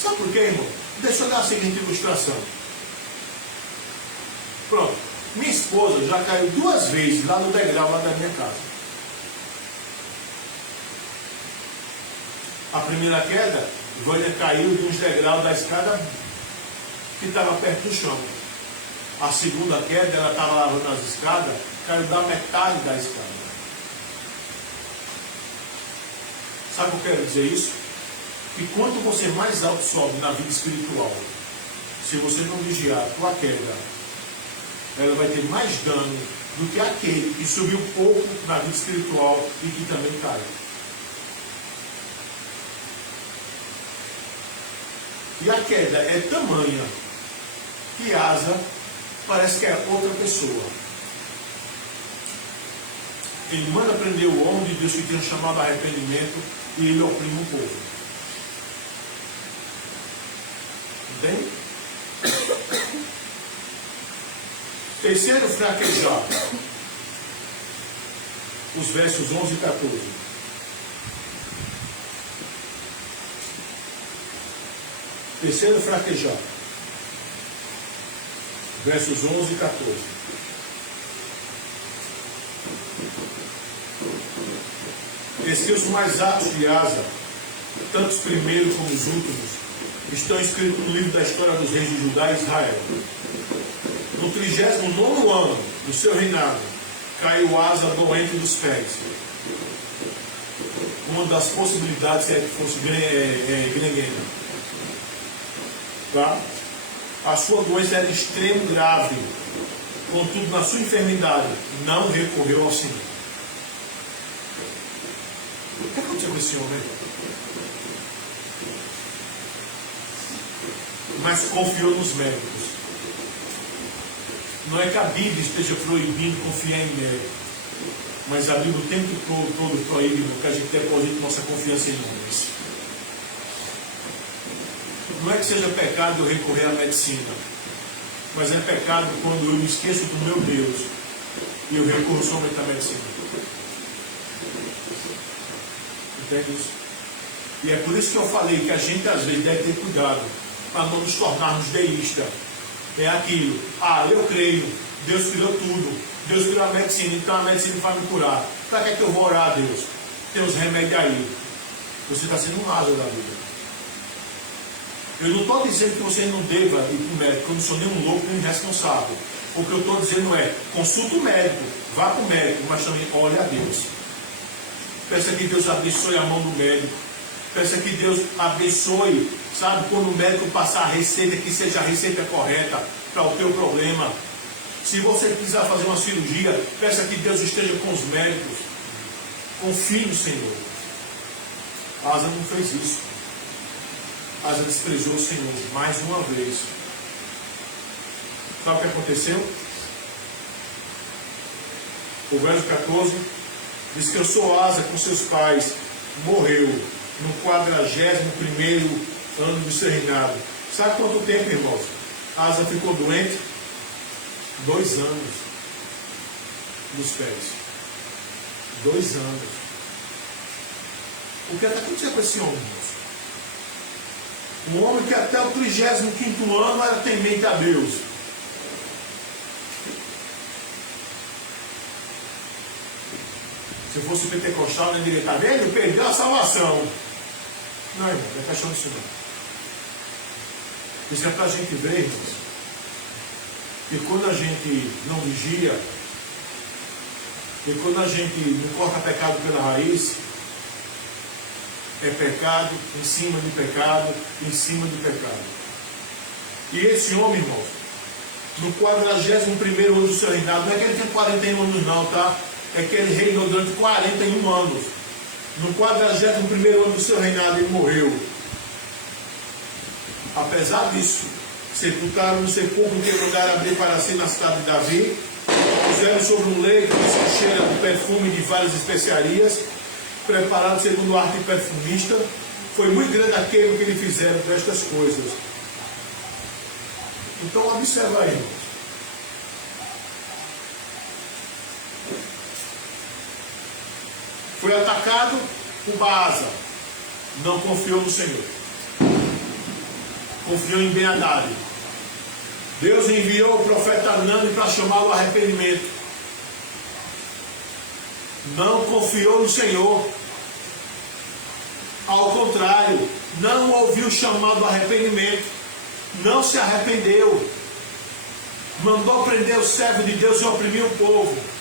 Sabe por quê, irmão? Deixa eu dar a seguinte ilustração. Pronto. Minha esposa já caiu 2 vezes lá no degrau lá da minha casa. A primeira queda, Vânia caiu de uns degraus da escada que estava perto do chão. A segunda queda, ela estava lavando as escadas, caiu da metade da escada. Sabe o que eu quero dizer isso? Que quanto você mais alto sobe na vida espiritual, se você não vigiar a tua queda, ela vai ter mais dano do que aquele que subiu pouco na vida espiritual e que também cai. E a queda é tamanha que Asa parece que é outra pessoa. Ele manda prender o homem de Deus que tinha chamado a arrependimento e ele oprime o povo. Entende? Terceiro, fraquejar. Os versos 11 e 14. Terceiro, fraquejar. Versos 11 e 14. Estes os mais atos de Asa, tanto os primeiros como os últimos, estão escritos no livro da história dos reis de Judá e Israel. No 39º ano do seu reinado, caiu Asa doente dos pés. Uma das possibilidades é que fosse gangrena. Tá? A sua doença era extremo grave. Contudo, na sua enfermidade, não recorreu ao Senhor. O que aconteceu com esse homem? Mas confiou nos médicos. Não é que a Bíblia esteja proibindo confiar em médicos, mas a Bíblia o tempo todo proíbe que a gente deposite nossa confiança em homens. Não é que seja pecado eu recorrer à medicina, mas é pecado quando eu me esqueço do meu Deus e eu recorro somente à medicina. Entende isso? E é por isso que eu falei que a gente às vezes deve ter cuidado para não nos tornarmos deístas. É aquilo, eu creio, Deus criou tudo, Deus criou a medicina, então a medicina vai me curar. Para que é que eu vou orar a Deus? Tem os remédios aí. Você está sendo um Lázaro da vida. Eu não estou dizendo que você não deva ir para o médico, eu não sou nenhum louco, nem irresponsável. O que eu estou dizendo é, consulta o médico, vá para o médico, mas também olhe a Deus. Peça que Deus abençoe a mão do médico. Peça que Deus abençoe, sabe, quando o médico passar a receita, que seja a receita correta para o teu problema. Se você precisar fazer uma cirurgia, peça que Deus esteja com os médicos. Confie no Senhor. Asa não fez isso. Asa desprezou o Senhor mais uma vez. Sabe o que aconteceu? O verso 14 descansou Asa com seus pais, morreu no 41º ano do seu reinado. Sabe quanto tempo, irmãos? Asa ficou doente? 2 anos nos pés. 2 anos. O que está acontecendo com esse homem, irmãos? Um homem que até o 35º ano era temente a Deus. Se fosse pentecostal, não diria, está vendo? Perdeu a salvação. Não, irmão, não é questão disso não. Isso é para a gente ver, irmãos, que quando a gente não vigia, e quando a gente não corta pecado pela raiz, é pecado em cima de pecado, em cima de pecado. E esse homem, irmãos, no 41º ano do seu reinado, não é que ele tinha 41 anos não, tá? É que ele reinou durante 41 anos. No 41º ano do seu reinado, ele morreu. Apesar disso, sepultaram no sepulcro que lugar abrir para si na cidade de Davi, puseram sobre um leito que se cheira de perfume de várias especiarias, preparado segundo a arte perfumista. Foi muito grande aquele que lhe fizeram destas coisas. Então observa aí, irmãos. Foi atacado por Baasa, não confiou no Senhor, confiou em Ben-Hadad. Deus enviou o profeta Anani para chamá-lo ao arrependimento, não confiou no Senhor, ao contrário, não ouviu o chamado ao arrependimento, não se arrependeu, mandou prender o servo de Deus e oprimir o povo.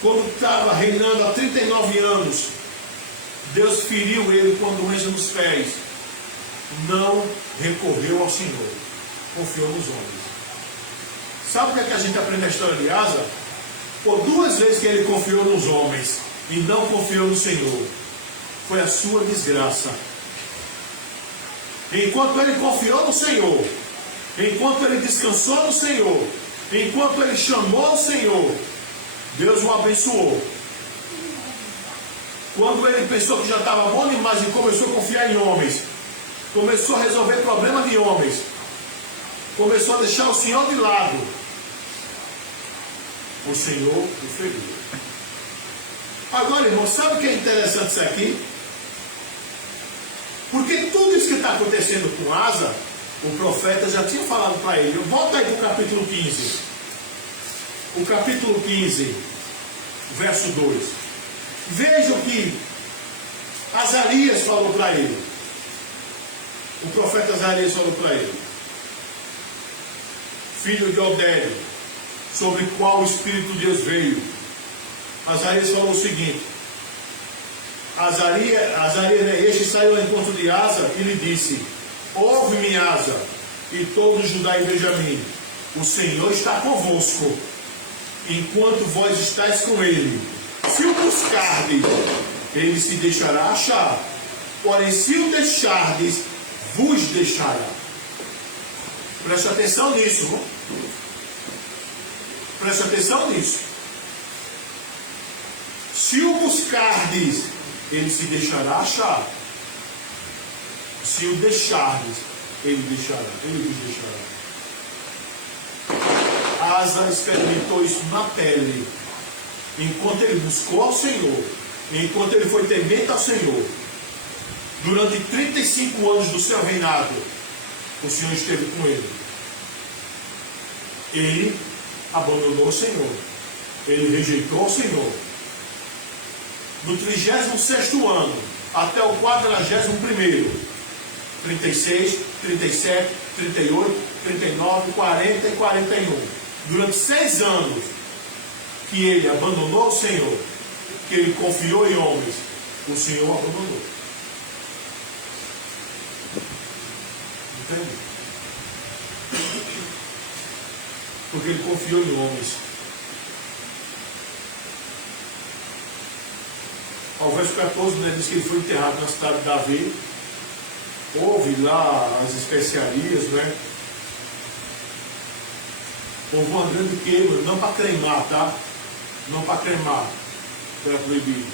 Quando estava reinando há 39 anos, Deus feriu ele com a doença nos pés. Não recorreu ao Senhor, confiou nos homens. Sabe o que a gente aprende na história de Asa? Por 2 vezes que ele confiou nos homens e não confiou no Senhor, foi a sua desgraça. Enquanto ele confiou no Senhor, enquanto ele descansou no Senhor, enquanto ele chamou o Senhor, Deus o abençoou. Quando ele pensou que já estava bom demais e começou a confiar em homens, começou a resolver problemas de homens, começou a deixar o Senhor de lado, o Senhor o feriu. Agora, irmão, sabe o que é interessante isso aqui? Porque tudo isso que está acontecendo com Asa, o profeta já tinha falado para ele. Volta aí para o capítulo 15. O capítulo 15, verso 2. Veja o que Azarias falou para ele. O profeta Azarias falou para ele, filho de Oded, sobre qual o Espírito de Deus veio. Azarias falou o seguinte: Azarias, este saiu ao encontro de Asa e lhe disse: ouve-me, Asa, e todo Judá e Benjamim, o Senhor está convosco, enquanto vós estáis com ele. Se o buscardes, ele se deixará achar, porém se o deixardes, vos deixará. Preste atenção nisso, irmão. Preste atenção nisso. Se o buscardes, ele se deixará achar. Se o deixardes, ele vos deixará. Asa experimentou isso na pele, enquanto ele buscou ao Senhor, enquanto ele foi temente ao Senhor. Durante 35 anos do seu reinado, o Senhor esteve com ele. Ele abandonou o Senhor, ele rejeitou o Senhor. Do 36º ano até o 41º, 36, 37, 38, 39, 40 e 41. Durante 6 anos que ele abandonou o Senhor, que ele confiou em homens, o Senhor abandonou. Entende? Porque ele confiou em homens. Ao verso 14, né, diz que ele foi enterrado na cidade de Davi. Houve lá as especiarias, né? Houve uma grande queima, não para cremar, tá? Não para cremar, que era proibido,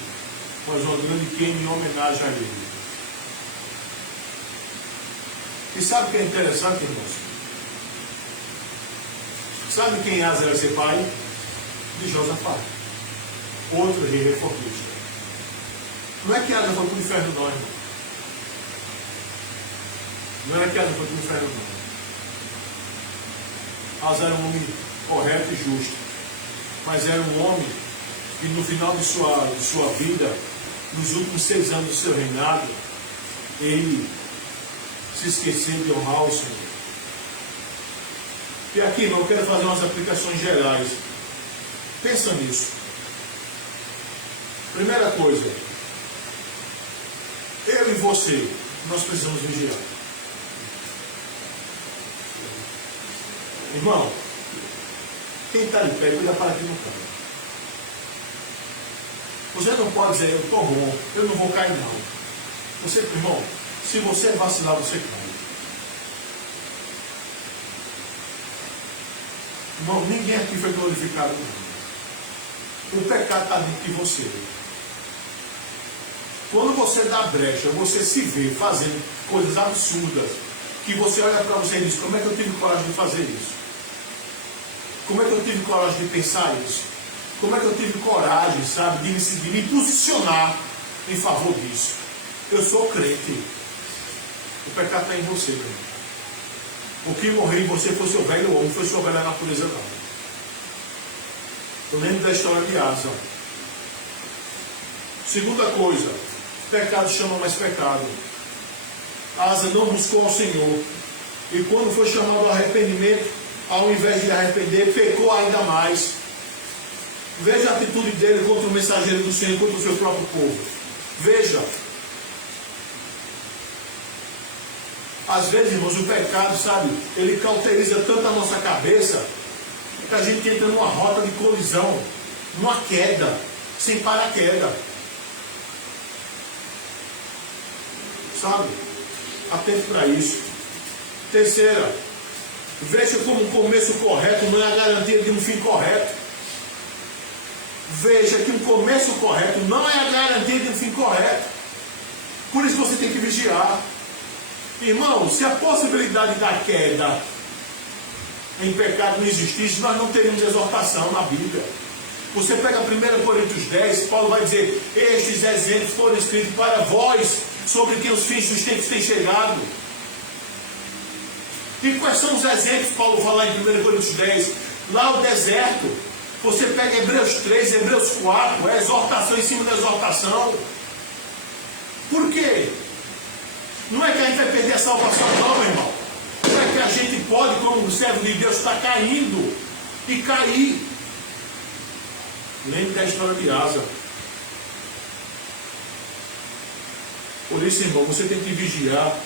mas uma grande queima em homenagem a ele. E sabe o que é interessante, irmãos? Sabe quem Asa era ser pai? De Josafá, outro rei reformista. Não é que Asa foi para o inferno, não, irmão. Não é que Asa foi para o inferno, não. Asa era um homem correto e justo, mas era um homem que no final de sua vida, nos últimos 6 anos do seu reinado, ele se esqueceu de honrar o Senhor. E aqui, irmão, eu quero fazer umas aplicações gerais. Pensa nisso. Primeira coisa, eu e você, nós precisamos vigiar. Irmão, quem está de pé, cuida para aqui no canto. Você não pode dizer, eu estou bom, eu não vou cair não. Você, irmão, se você vacilar, você cai. Irmão, ninguém aqui foi glorificado. Não. O pecado está dentro de você. Quando você dá brecha, você se vê fazendo coisas absurdas, que você olha para você e diz, como é que eu tive coragem de fazer isso? Como é que eu tive coragem de pensar isso? Como é que eu tive coragem, sabe, de me posicionar em favor disso? Eu sou crente. O pecado está em você, meu irmão. O que morreu em você foi seu velho homem, foi sua velha natureza, não. Eu lembro da história de Asa. Segunda coisa, pecado chama mais pecado. Asa não buscou ao Senhor. E quando foi chamado ao arrependimento, ao invés de arrepender, pecou ainda mais. Veja a atitude dele contra o mensageiro do Senhor, contra o seu próprio povo. Veja. Às vezes, irmãos, o pecado, sabe, ele cauteriza tanto a nossa cabeça, que a gente entra numa rota de colisão, numa queda, sem paraquedas. Sabe? Atento para isso. Terceira, veja como um começo correto não é a garantia de um fim correto. veja que um começo correto não é a garantia de um fim correto. Por isso você tem que vigiar. Irmão, se a possibilidade da queda em pecado não existisse, nós não teríamos exortação na Bíblia. Você pega 1 Coríntios 10, Paulo vai dizer: estes exemplos foram escritos para vós, sobre que os fins dos tempos têm chegado. E quais são os exemplos que Paulo fala em 1 Coríntios 10? Lá o deserto. Você pega Hebreus 3, Hebreus 4, é exortação em cima da exortação. Por quê? Não é que a gente vai perder a salvação, não, meu irmão. Não é que a gente pode, como servo de Deus, estar caindo e cair. Lembre da história de Asa. Por isso, irmão, você tem que vigiar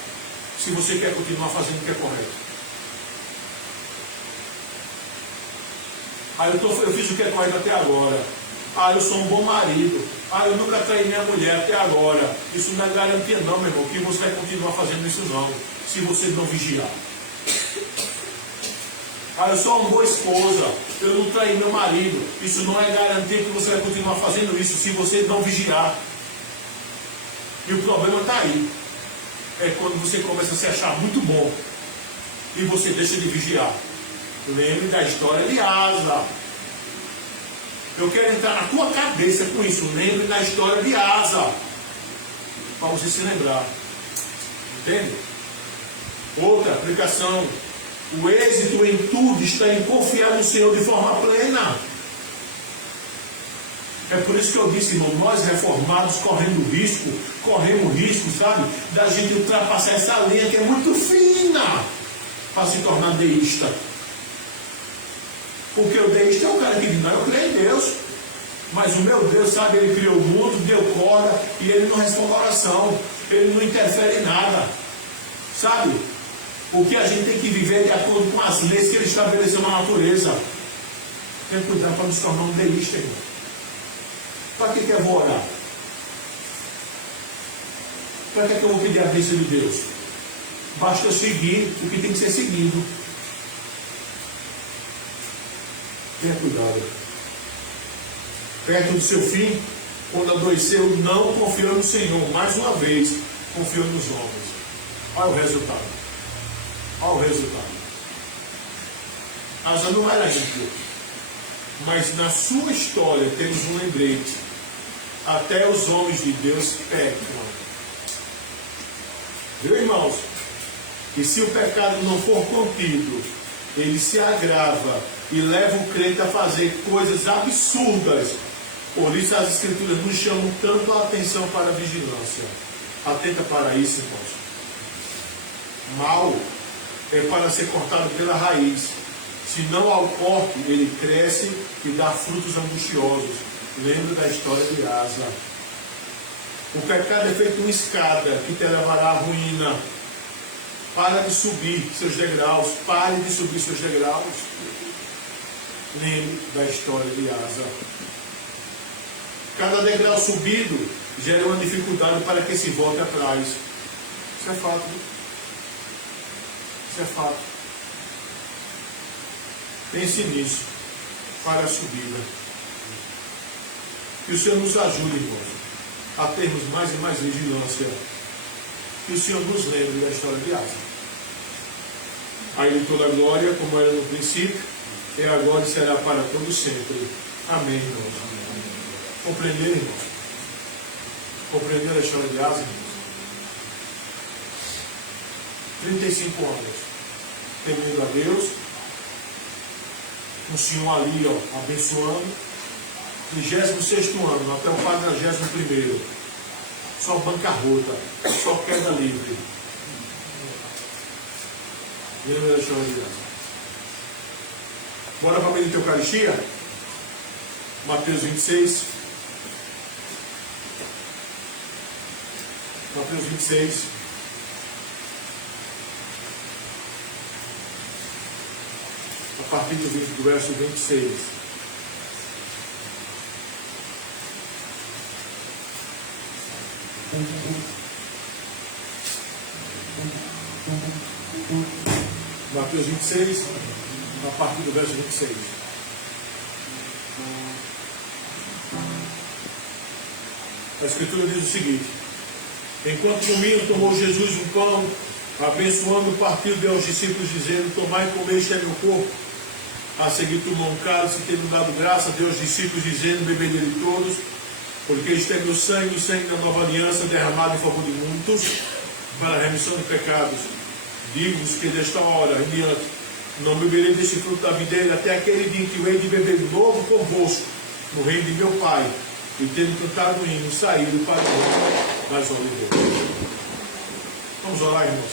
se você quer continuar fazendo o que é correto. Eu fiz o que é correto até agora. Eu sou um bom marido. Eu nunca traí minha mulher até agora. Isso não é garantia não, meu irmão, que você vai continuar fazendo isso não, se você não vigiar. Eu sou uma boa esposa. Eu não traí meu marido. Isso não é garantia que você vai continuar fazendo isso, se você não vigiar. E o problema está aí. É quando você começa a se achar muito bom e você deixa de vigiar. Lembre da história de Asa. Eu quero entrar na tua cabeça com isso. Lembre da história de Asa, para você se lembrar. Entende? Outra aplicação: o êxito em tudo está em confiar no Senhor de forma plena. É por isso que eu disse, irmão, nós reformados corremos risco, sabe, da gente ultrapassar essa linha que é muito fina para se tornar deísta. Porque o deísta é o cara que diz: não, eu creio em Deus, mas o meu Deus, sabe, ele criou o mundo, deu corda, e ele não responde a oração, ele não interfere em nada, sabe? O que a gente tem que viver de acordo com as leis que ele estabeleceu na natureza. Tem que cuidar para não se tornar um deísta, irmão. Para que eu vou orar? Para que eu vou pedir a bênção de Deus? Basta eu seguir o que tem que ser seguido. Tenha cuidado. Perto do seu fim, quando adoeceu, não confiou no Senhor. Mais uma vez, confiou nos homens. Olha o resultado. Olha o resultado. Asa não era ímpio, mas na sua história temos um lembrete: até os homens de Deus pecam. Viu, irmãos? E se o pecado não for contido, ele se agrava e leva o crente a fazer coisas absurdas. Por isso as Escrituras nos chamam tanto a atenção para a vigilância. Atenta para isso, irmãos. Mal é para ser cortado pela raiz. Se não ao corte, ele cresce e dá frutos angustiosos. Lembra da história de Asa. O pecado é feito uma escada que te levará à ruína. Para de subir seus degraus. Pare de subir seus degraus. Lembre da história de Asa. Cada degrau subido gera uma dificuldade para que se volte atrás. Isso é fato. Isso é fato. Pense nisso para a subida. Que o Senhor nos ajude, irmãos, a termos mais e mais vigilância. Que o Senhor nos lembre da história de Asa. A Ele toda a glória, como era no princípio, é agora e será para todo sempre. Amém, irmãos. Compreenderam, irmãos? Compreenderam a história de Asa, irmãos? 35 anos temendo a Deus, o Senhor ali, ó, abençoando. 36º ano, até o 41º. Só bancarrota, só queda livre. Lembra da história de Asa? Bora para a medita Eucaristia? Mateus 26. Mateus 26. A partir do verso 26. Mateus 26, a partir do verso 26. A Escritura diz o seguinte: enquanto comiam, tomou Jesus um pão, abençoando, partiu, deu aos discípulos, dizendo: tomai e comei, este é meu corpo. A seguir tomou um cálice, tendo dado graça, deu aos discípulos, dizendo: bebei dele todos, porque este é meu sangue, o sangue da nova aliança, derramado em favor de muitos, para a remissão de pecados. Digo-vos que desta hora em diante não beberei deste fruto da videira, até aquele dia em que eu hei de beber novo convosco no reino de meu Pai. E tendo cantado o hino, saíram para o das oliveiras. Vamos orar, irmãos.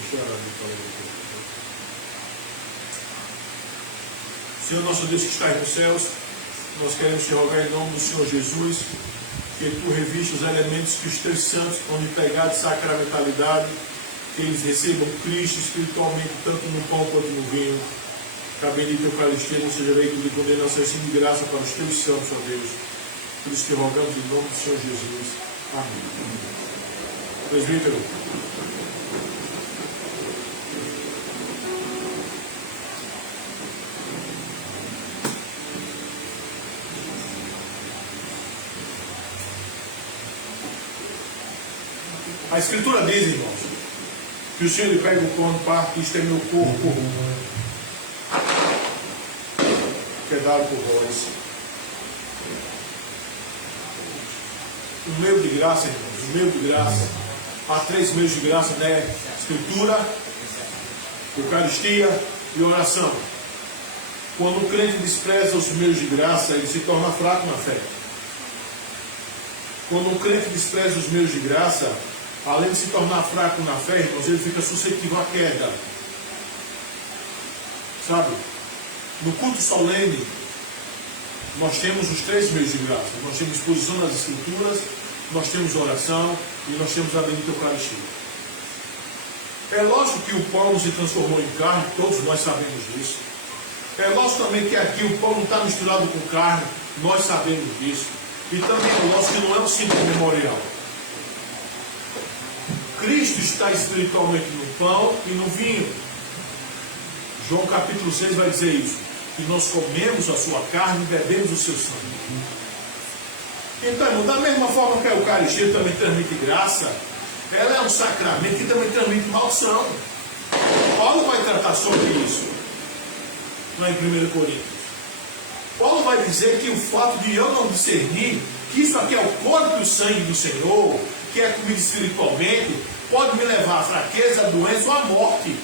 Deixa eu orar aqui. Senhor nosso Deus que estás nos céus, nós queremos te rogar em nome do Senhor Jesus, que tu reviste os elementos que os teus santos vão lhe pegar de sacramentalidade, que eles recebam Cristo espiritualmente, tanto no pão quanto no vinho. Que a bendita Eucaristia não seja veículo de condenação e sim de graça para os teus santos, ó Deus. Por isso que rogamos em nome do Senhor Jesus. Amém. Presbítero. A Escritura diz, irmãos, que o Senhor lhe pega o pão e parte, isto é meu corpo, que é dado por vós. Um meio de graça, irmãos, um meio de graça. Há 3 meios de graça, né? Escritura, Eucaristia e oração. Quando o crente despreza os meios de graça, ele se torna fraco na fé. Quando o crente despreza os meios de graça, além de se tornar fraco na fé, irmãos, ele fica suscetível à queda. Sabe? No culto solene, nós temos os 3 meios de graça. Nós temos exposição das Escrituras, nós temos oração e nós temos a bendita Eucaristia. É lógico que o pão se transformou em carne, todos nós sabemos disso. É lógico também que aqui o pão não está misturado com carne, nós sabemos disso. E também é lógico que não é um simples memorial. Cristo está espiritualmente no pão e no vinho. João capítulo 6 vai dizer isso, que nós comemos a sua carne e bebemos o seu sangue. Então, irmão, da mesma forma que a Eucaristia também transmite graça, ela é um sacramento que também transmite maldição. Paulo vai tratar sobre isso, lá em 1 Coríntios. Paulo vai dizer que o fato de eu não discernir que isso aqui é o corpo e o sangue do Senhor, que é comido espiritualmente, pode me levar à fraqueza, à doença ou à morte.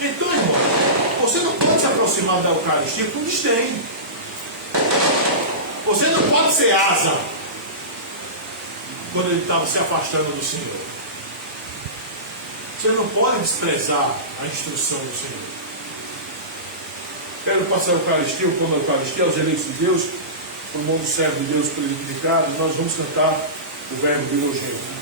Então, irmão, você não pode se aproximar da Eucaristia com desdém. Você não pode ser asa quando ele estava se afastando do Senhor. Você não pode desprezar a instrução do Senhor. Quero passar a Eucaristia, o pão da Eucaristia aos eleitos de Deus, para o mundo servo de Deus purificado. Nós vamos cantar o verbo de elogio.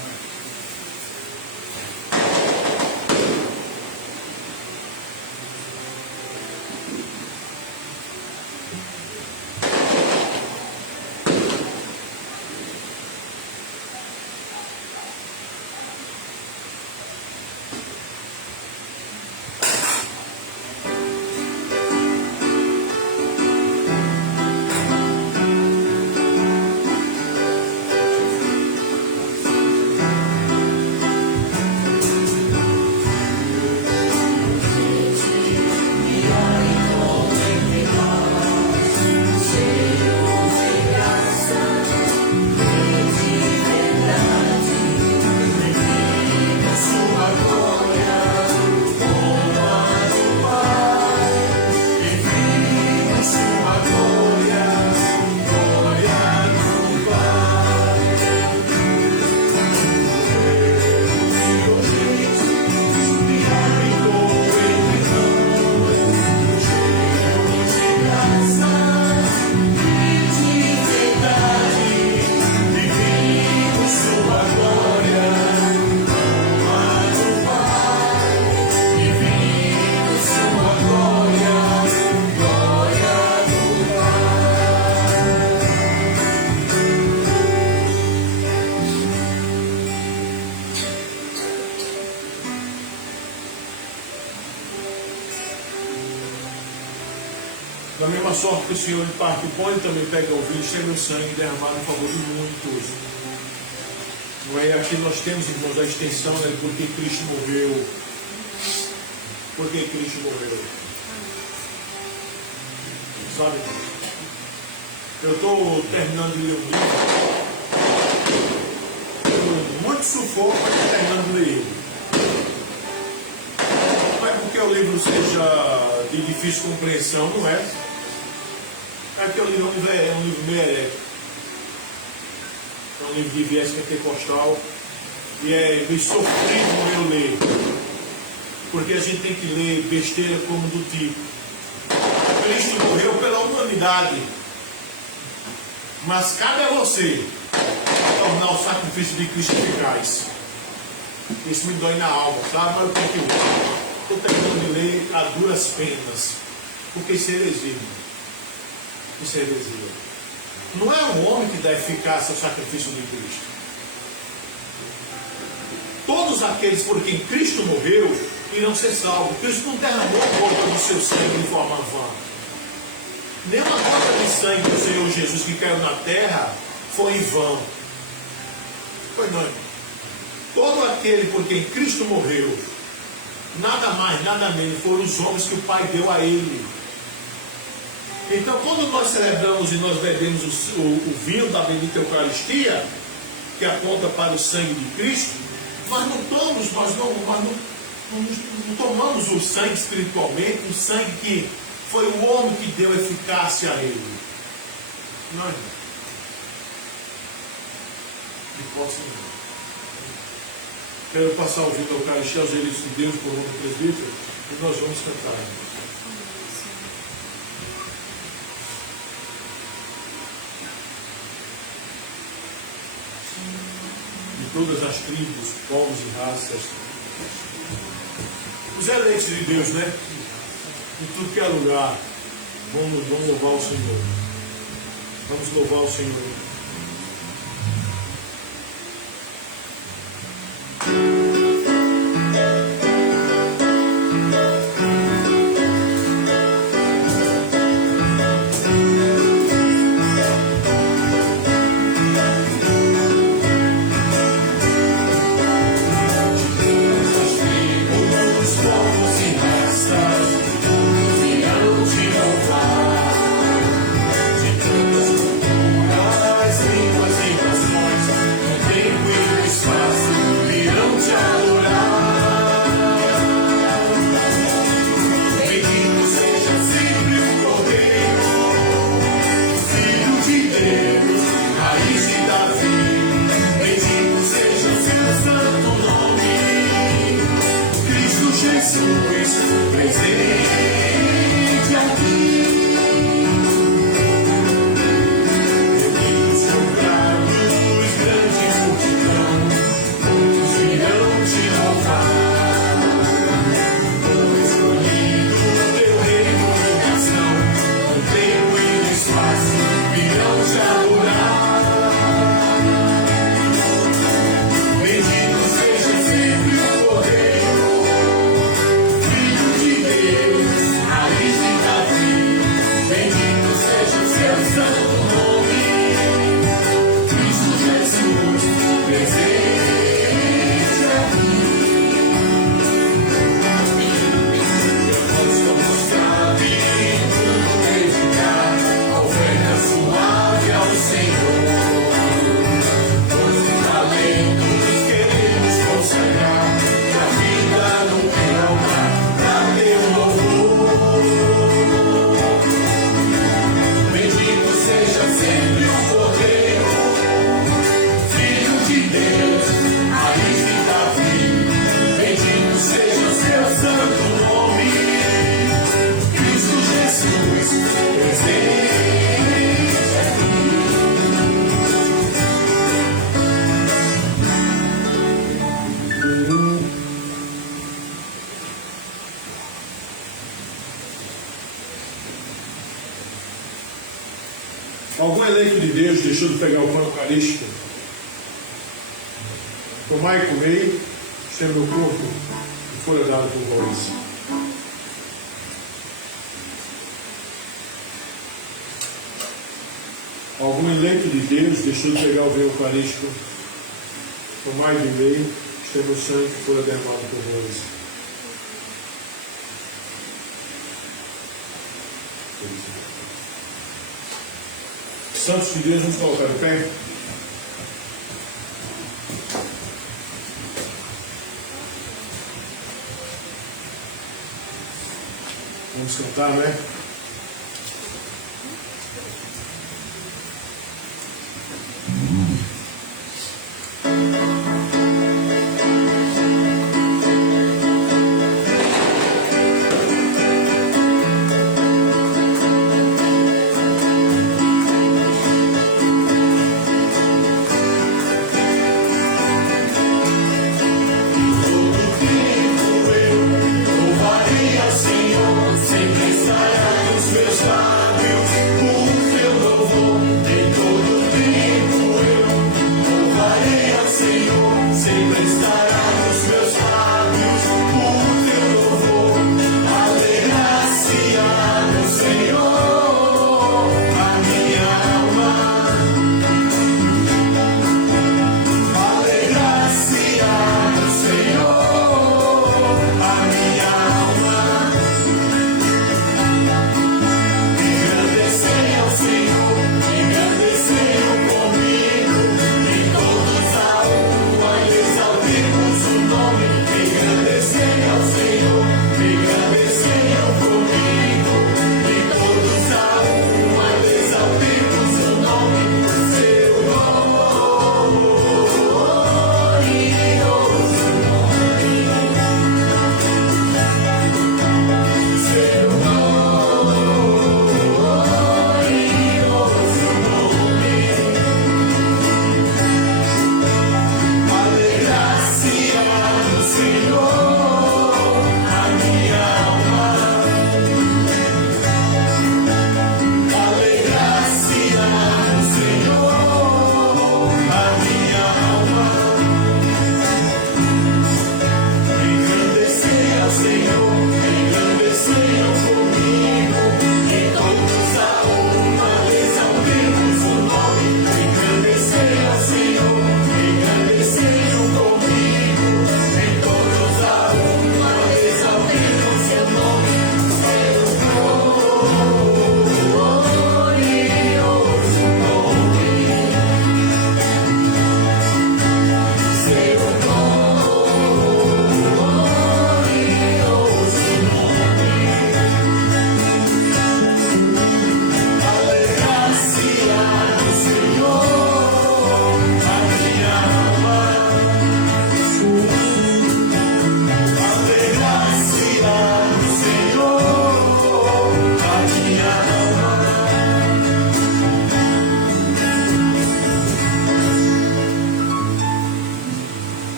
Da mesma sorte que o Senhor parte o pão, ele também pega o vinho, isso é meu sangue derramado em favor de muitos. Não é? Aqui nós temos, irmãos, a extensão, né? Porque Cristo morreu. Porque Cristo morreu. Sabe? Eu estou terminando de ler um livro. Muito sufoco, mas estou terminando de ler ele. Não é porque o livro seja de difícil compreensão, não é? É porque o livro é um livro meio herético. É um livro de viés pentecostal. E é meio sofrido eu ler. Porque a gente tem que ler besteira como do tipo: Cristo morreu pela humanidade, mas cabe a você tornar o sacrifício de Cristo eficaz. Isso me dói na alma, sabe? Mas eu tenho que ler. Estou terminando de ler a duras penas, porque isso é heresia. Isso é heresia. Não é o homem que dá eficácia ao sacrifício de Cristo. Todos aqueles por quem Cristo morreu irão ser salvos. Cristo não derramou a gota do seu sangue de forma vã. Nenhuma gota de sangue do Senhor Jesus que caiu na terra foi em vão. Foi não, irmão. Todo aquele por quem Cristo morreu, nada mais, nada menos, foram os homens que o Pai deu a Ele. Então, quando nós celebramos e nós bebemos o vinho da bendita Eucaristia, que aponta para o sangue de Cristo, nós não tomamos o sangue espiritualmente, o sangue que foi o homem que deu eficácia a ele. Não, irmão. De posse nenhuma. Quero passar o vinho da Eucaristia aos eleitos de Deus por nome do presbítero e nós vamos cantar. De todas as tribos, povos e raças, os eleitos de Deus, né? Em tudo que é lugar, vamos louvar o Senhor. Vamos louvar o Senhor. Algum eleito de Deus deixou de pegar o pão eucarístico? Tomai e comei, isto é meu corpo, que foi dado por vós. Algum eleito de Deus deixou de pegar o véu eucarístico por mais de meio, este é meu sangue que foi derramado por vós. Santos de Deus, vamos colocar em pé. Vamos cantar, né?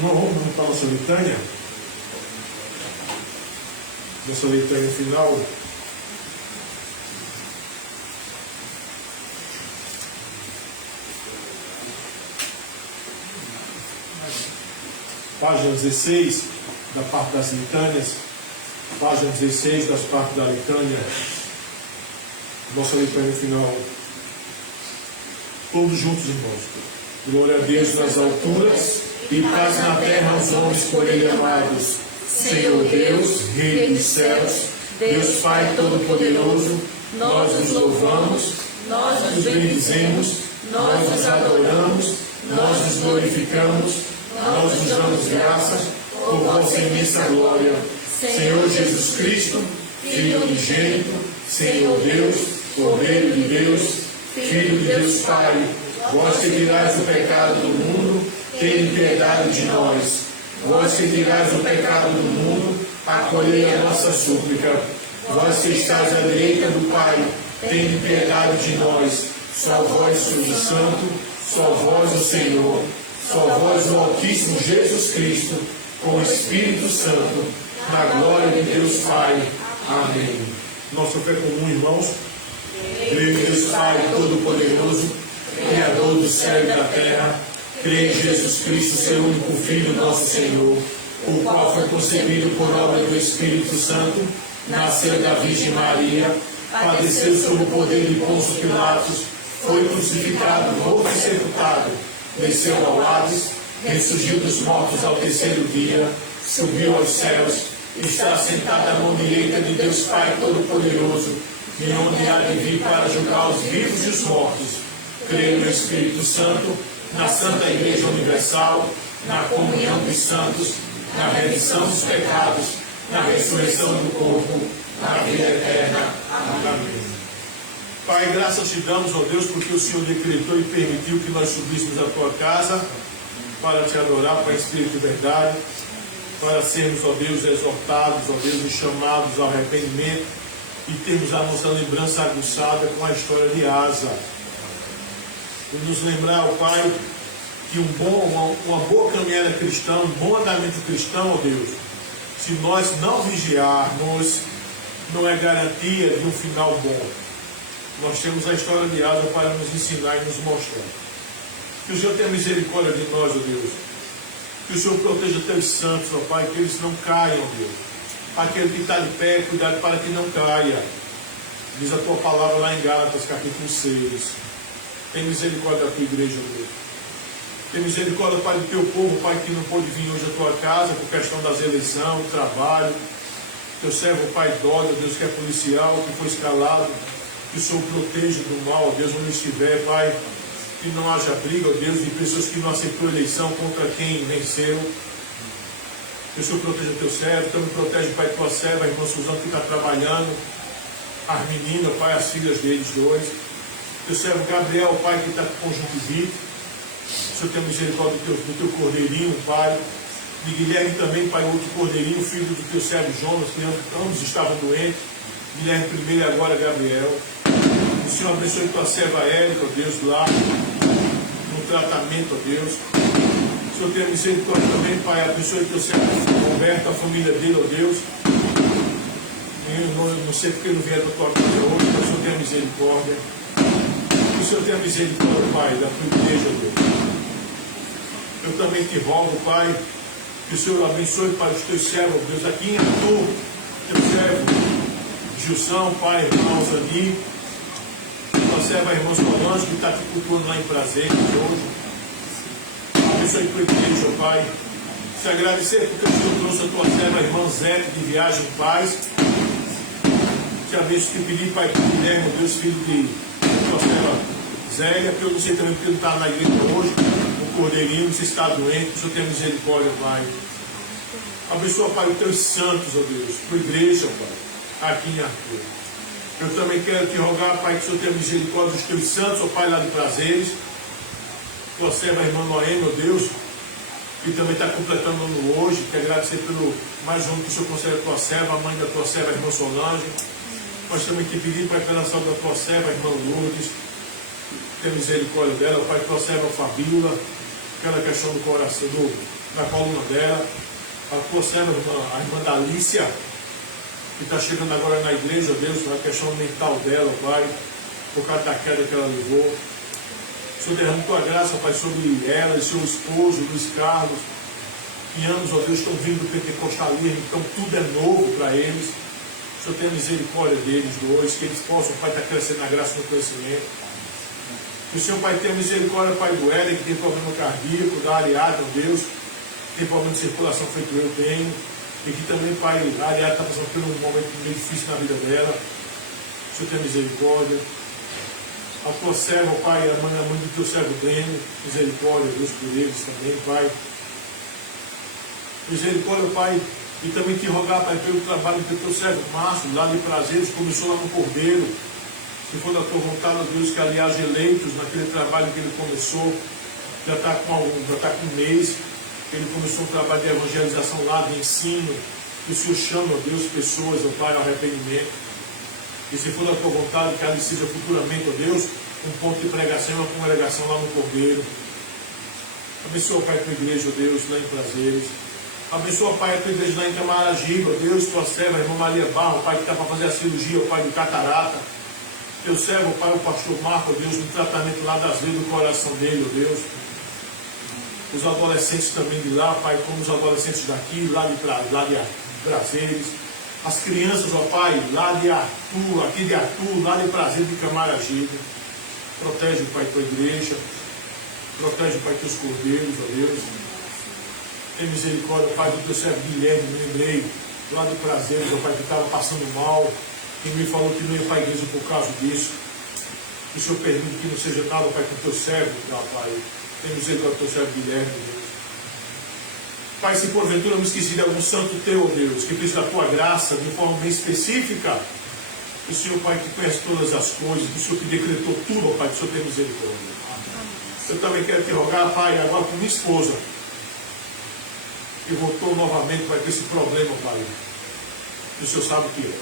Vamos montar nossa litânia. Nossa litânia final. Página 16, da parte das litânias. Página 16, das partes da litânia. Nossa litânia final. Todos juntos, irmãos. Glória a Deus nas alturas e paz na terra aos homens por Ele amados. Senhor Deus, Rei dos céus, Deus Pai Todo-Poderoso, nós nos louvamos, nós nos bendizemos, nós nos adoramos, nós nos glorificamos, nós nos damos graças por vossa imensa glória. Senhor Jesus Cristo, Filho unigênito, Senhor Deus, Cordeiro de Deus, Filho de Deus Pai, vós que tirais o pecado do mundo, tende piedade de nós. Vós que tirais o pecado do mundo, acolhei a nossa súplica. Vós que estáis à direita do Pai, tende piedade de nós. Só vós, Filho Santo, só vós o Senhor, só vós o Altíssimo Jesus Cristo, com o Espírito Santo, na glória de Deus Pai. Amém. Nossa fé comum, irmãos. Creio em Deus Pai Todo-Poderoso, Criador do céu e da terra. Creio em Jesus Cristo, seu único Filho, nosso Senhor, o qual foi concebido por obra do Espírito Santo, nasceu da Virgem Maria, padeceu sob o poder de Pôncio Pilatos, foi crucificado, morto e sepultado, desceu ao Hades, ressurgiu dos mortos ao terceiro dia, subiu aos céus, está sentado à mão direita de Deus Pai Todo-Poderoso, de onde há de vir para julgar os vivos e os mortos. Creio no Espírito Santo, na Santa Igreja Universal, na comunhão dos santos, na remissão dos pecados, na ressurreição do corpo, na vida eterna. Amém. Pai, graças te damos, ó Deus, porque o Senhor decretou e permitiu que nós subíssemos à tua casa para te adorar, Pai, Espírito de verdade, para sermos, ó Deus, exortados, ó Deus, e chamados ao arrependimento e termos a nossa lembrança aguçada com a história de Asa. E nos lembrar, ó Pai, que uma boa caminhada cristã, um bom andamento cristão, ó Deus, se nós não vigiarmos, não é garantia de um final bom. Nós temos a história de Asa para nos ensinar e nos mostrar. Que o Senhor tenha misericórdia de nós, ó Deus. Que o Senhor proteja teus santos, ó Pai, que eles não caiam, ó Deus. Aquele que está de pé, cuidado para que não caia. Diz a tua palavra lá em Gálatas, capítulo 6. Tem misericórdia da tua igreja, ó Deus. Tem misericórdia, Pai, do teu povo, Pai, que não pôde vir hoje à tua casa por questão das eleições, do trabalho. Teu servo, Pai, Dória, Deus, que é policial, que foi escalado. Que o Senhor proteja do mal, Deus, onde estiver, Pai. Que não haja briga, ó Deus, de pessoas que não aceitou a eleição contra quem venceu. Que o Senhor proteja o teu servo, também protege, Pai, tua serva, a irmã Suzana, que está trabalhando, as meninas, Pai, as filhas deles dois. Teu servo Gabriel, Pai, que está com conjuntivite. O Senhor tenha misericórdia do teu cordeirinho, Pai. De Guilherme também, Pai, outro cordeirinho, filho do teu servo Jonas, que ambos estavam doentes. Guilherme primeiro e agora Gabriel. O Senhor abençoe tua serva Érica, ó Deus, lá no tratamento, ó Deus. O Senhor tenha misericórdia também, Pai. Abençoe teu servo Roberto, a família dele, ó Deus. Eu não sei porque não vier da tua casa hoje, mas o Senhor tenha misericórdia. Que o Senhor tenha misericórdia, Pai, da tua igreja, ó Deus. Eu também te rogo, Pai, que o Senhor abençoe, Pai, os teus servos, ó Deus, aqui em Arthur, teu servo Gilson, Pai, irmão Zani, tua serva, irmão Solange, que está te cultuando lá em Prazer hoje. Abençoe a tua igreja, ó Pai. Te agradecer porque o Senhor trouxe a tua serva, irmã Zé, de viagem em paz. Te abençoe, te pedir, Pai, que Guilherme, Deus, filho de tua serva Zélia, que eu não sei também porque não está na igreja hoje, o cordeirinho, se está doente, que o Senhor tenha misericórdia, Pai. Abençoa, Pai, os teus santos, ó Deus, tua igreja, Pai, aqui em Arthur. Eu também quero te rogar, Pai, que o Senhor tenha misericórdia dos teus santos, ó Pai, lá de Prazeres. Tua serva, a irmã Noemi, ó Deus, que também está completando o ano hoje. Quero agradecer pelo mais um que o Senhor concede a tua serva, a mãe da tua serva, a irmã Solange. Mas também te pedir, Pai, pela saúde da tua serva, a irmã Lourdes. Tenha misericórdia dela, Pai, tua serva Fabíola, aquela questão do coração, da coluna dela. A tua serva, a irmã Dalícia, que está chegando agora na igreja, Deus, a questão mental dela, Pai, por causa da queda que ela levou. O Senhor derrama tua graça, Pai, sobre ela e seu esposo, Luiz Carlos, que ambos, ó Deus, estão vindo do pentecostalismo, então tudo é novo para eles. O Senhor tenha misericórdia deles dois, que eles possam, Pai, estar crescendo na graça e no conhecimento. Que o Senhor, Pai, tenha misericórdia, Pai, do Éden, que tem problema cardíaco, da Ariadna, ó Deus, que tem problema de circulação feito eu tenho. E que também, Pai, a Ariadna está passando por um momento meio difícil na vida dela. O Senhor tenha misericórdia. A tua serva, Pai, a mãe do teu servo Breno, misericórdia, Deus, por eles também, Pai. Misericórdia, Pai, e também te rogar, Pai, pelo trabalho do teu servo Márcio, lá de Prazeres, começou lá no Cordeiro. Se for da tua vontade, Deus, que aliás eleitos naquele trabalho que ele começou, já está com um mês. Ele começou um trabalho de evangelização lá, de ensino. Que o Senhor chama, ó Deus, pessoas, ó Pai, ao arrependimento. E se for da tua vontade, que ali seja futuramente, ó Deus, um ponto de pregação, uma congregação lá no Cordeiro. Abençoa, Pai, a tua igreja, ó Deus, lá em Prazeres. Abençoa, Pai, a tua igreja lá em Camaragibe, ó Deus, tua serva, a irmã Maria Barro, Pai, que está para fazer a cirurgia, ó Pai, de catarata. Teu servo, ó Pai, o pastor Marco, ó Deus, no tratamento lá das veias do coração dele, ó Deus. os adolescentes também de lá, Pai, como os adolescentes daqui, lá de Prazeres, as crianças, ó Pai, lá de Arthur, aqui de Arthur, lá de Prazeres de Camaragibe. Protege, Pai, tua igreja, protege, Pai, teus cordeiros, ó Deus. Tem misericórdia, Pai, do teu servo Guilherme, me lembrei, lá de Prazeres, ó Pai, que estava passando mal, e me falou que não ia para a igreja por causa disso. Que o Senhor permite que não seja nada, Pai, com o teu servo, ó Pai. Tem misericórdia do teu servo Guilherme, Deus. Pai, se porventura eu me esqueci de algum santo teu, ó Deus, que precisa da tua graça de forma bem específica, o Senhor, Pai, que conhece todas as coisas, que o Senhor que decretou tudo, ó Pai, que o Senhor tem misericórdia. Eu também quero te rogar, Pai, agora por minha esposa, que voltou novamente, Pai, com esse problema, Pai. E o Senhor sabe o que é.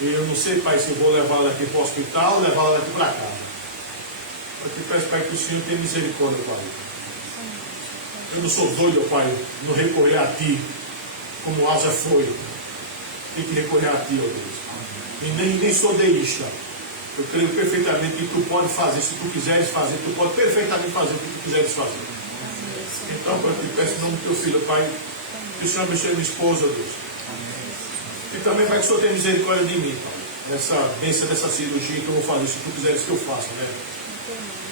E eu não sei, Pai, se eu vou levar ela aqui para o hospital ou levar ela aqui para casa. Eu te peço, Pai, que o Senhor tenha misericórdia, Pai. Eu não sou doido, Pai, não recorrer a Ti, como Asa foi. Tem que recorrer a Ti, ó Deus. E nem sou deísta. Eu creio perfeitamente que Tu pode fazer, se Tu quiseres fazer, Tu pode perfeitamente fazer o que Tu quiseres fazer. Então, Pai, eu te peço em nome do Teu Filho, Pai, que o Senhor abençoe minha esposa, Deus. E também, Pai, que o Senhor tenha misericórdia de mim, Pai. Essa bênção dessa cirurgia que eu vou fazer, se Tu quiseres que eu faça, né?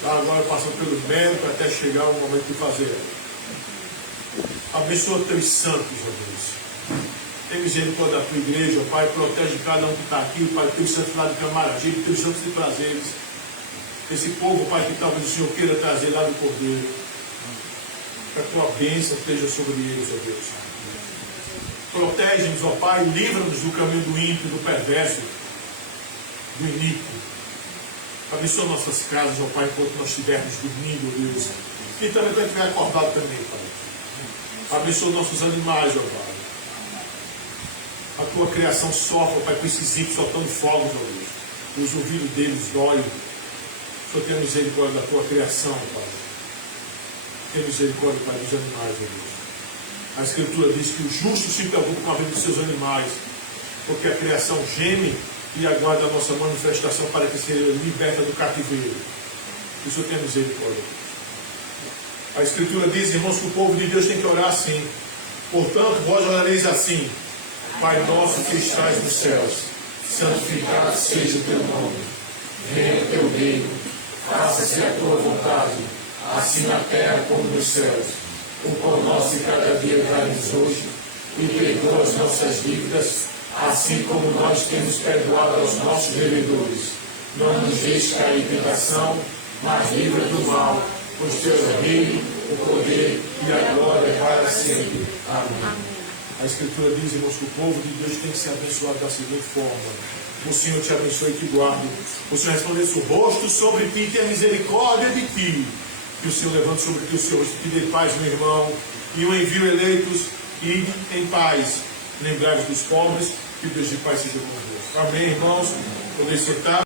Tá agora passando pelos médicos até chegar o momento de fazer ela. Abençoa teus santos, ó Deus. Tem misericórdia da tua igreja, ó Pai. Protege cada um que está aqui, Pai. Teus santos lá de Camaragibe, teus santos de Prazeres. Esse povo, Pai, que talvez o Senhor queira trazer lá do Cordeiro. Que a tua bênção esteja sobre eles, ó Deus. Protege-nos, ó Pai. Livra-nos do caminho do ímpio, do perverso, do iníquo. Abençoa nossas casas, ó Pai, enquanto nós estivermos dormindo, ó Deus. E também para estiver acordado também, Pai. Abençoa nossos animais, ó Pai. A tua criação sofre, ó Pai, com esses ímpios soltando fogos, ó Deus. Os ouvidos deles doem. O Senhor tenha misericórdia da tua criação, ó Pai. Tenha misericórdia, Pai, dos animais, ó Deus. A Escritura diz que o justo se preocupa com a vida dos seus animais, porque a criação geme e aguarda a nossa manifestação para que seja liberta do cativeiro. Que o Senhor tenha misericórdia. A Escritura diz, irmãos, que o povo de Deus tem que orar assim. Portanto, vós orareis assim: Pai nosso que estás nos céus, santificado seja o teu nome. Venha o teu reino, faça-se a tua vontade, assim na terra como nos céus. O pão nosso de cada dia dá-nos hoje, e perdoa as nossas dívidas, assim como nós temos perdoado aos nossos devedores. Não nos deixes cair em tentação, mas livra do mal. Pois teu é o reino, o poder e a glória para sempre. Amém. A Escritura diz, irmãos, que o povo de Deus tem que ser abençoado da seguinte forma: o Senhor te abençoe e te guarde. O Senhor resplandece o rosto sobre ti e tenha misericórdia de ti. Que o Senhor levante sobre ti o seu rosto e te dê paz, meu irmão. E o envio eleitos e em paz. Lembrai-vos dos pobres, que Deus de paz seja convosco. Amém, irmãos. Poder sentar.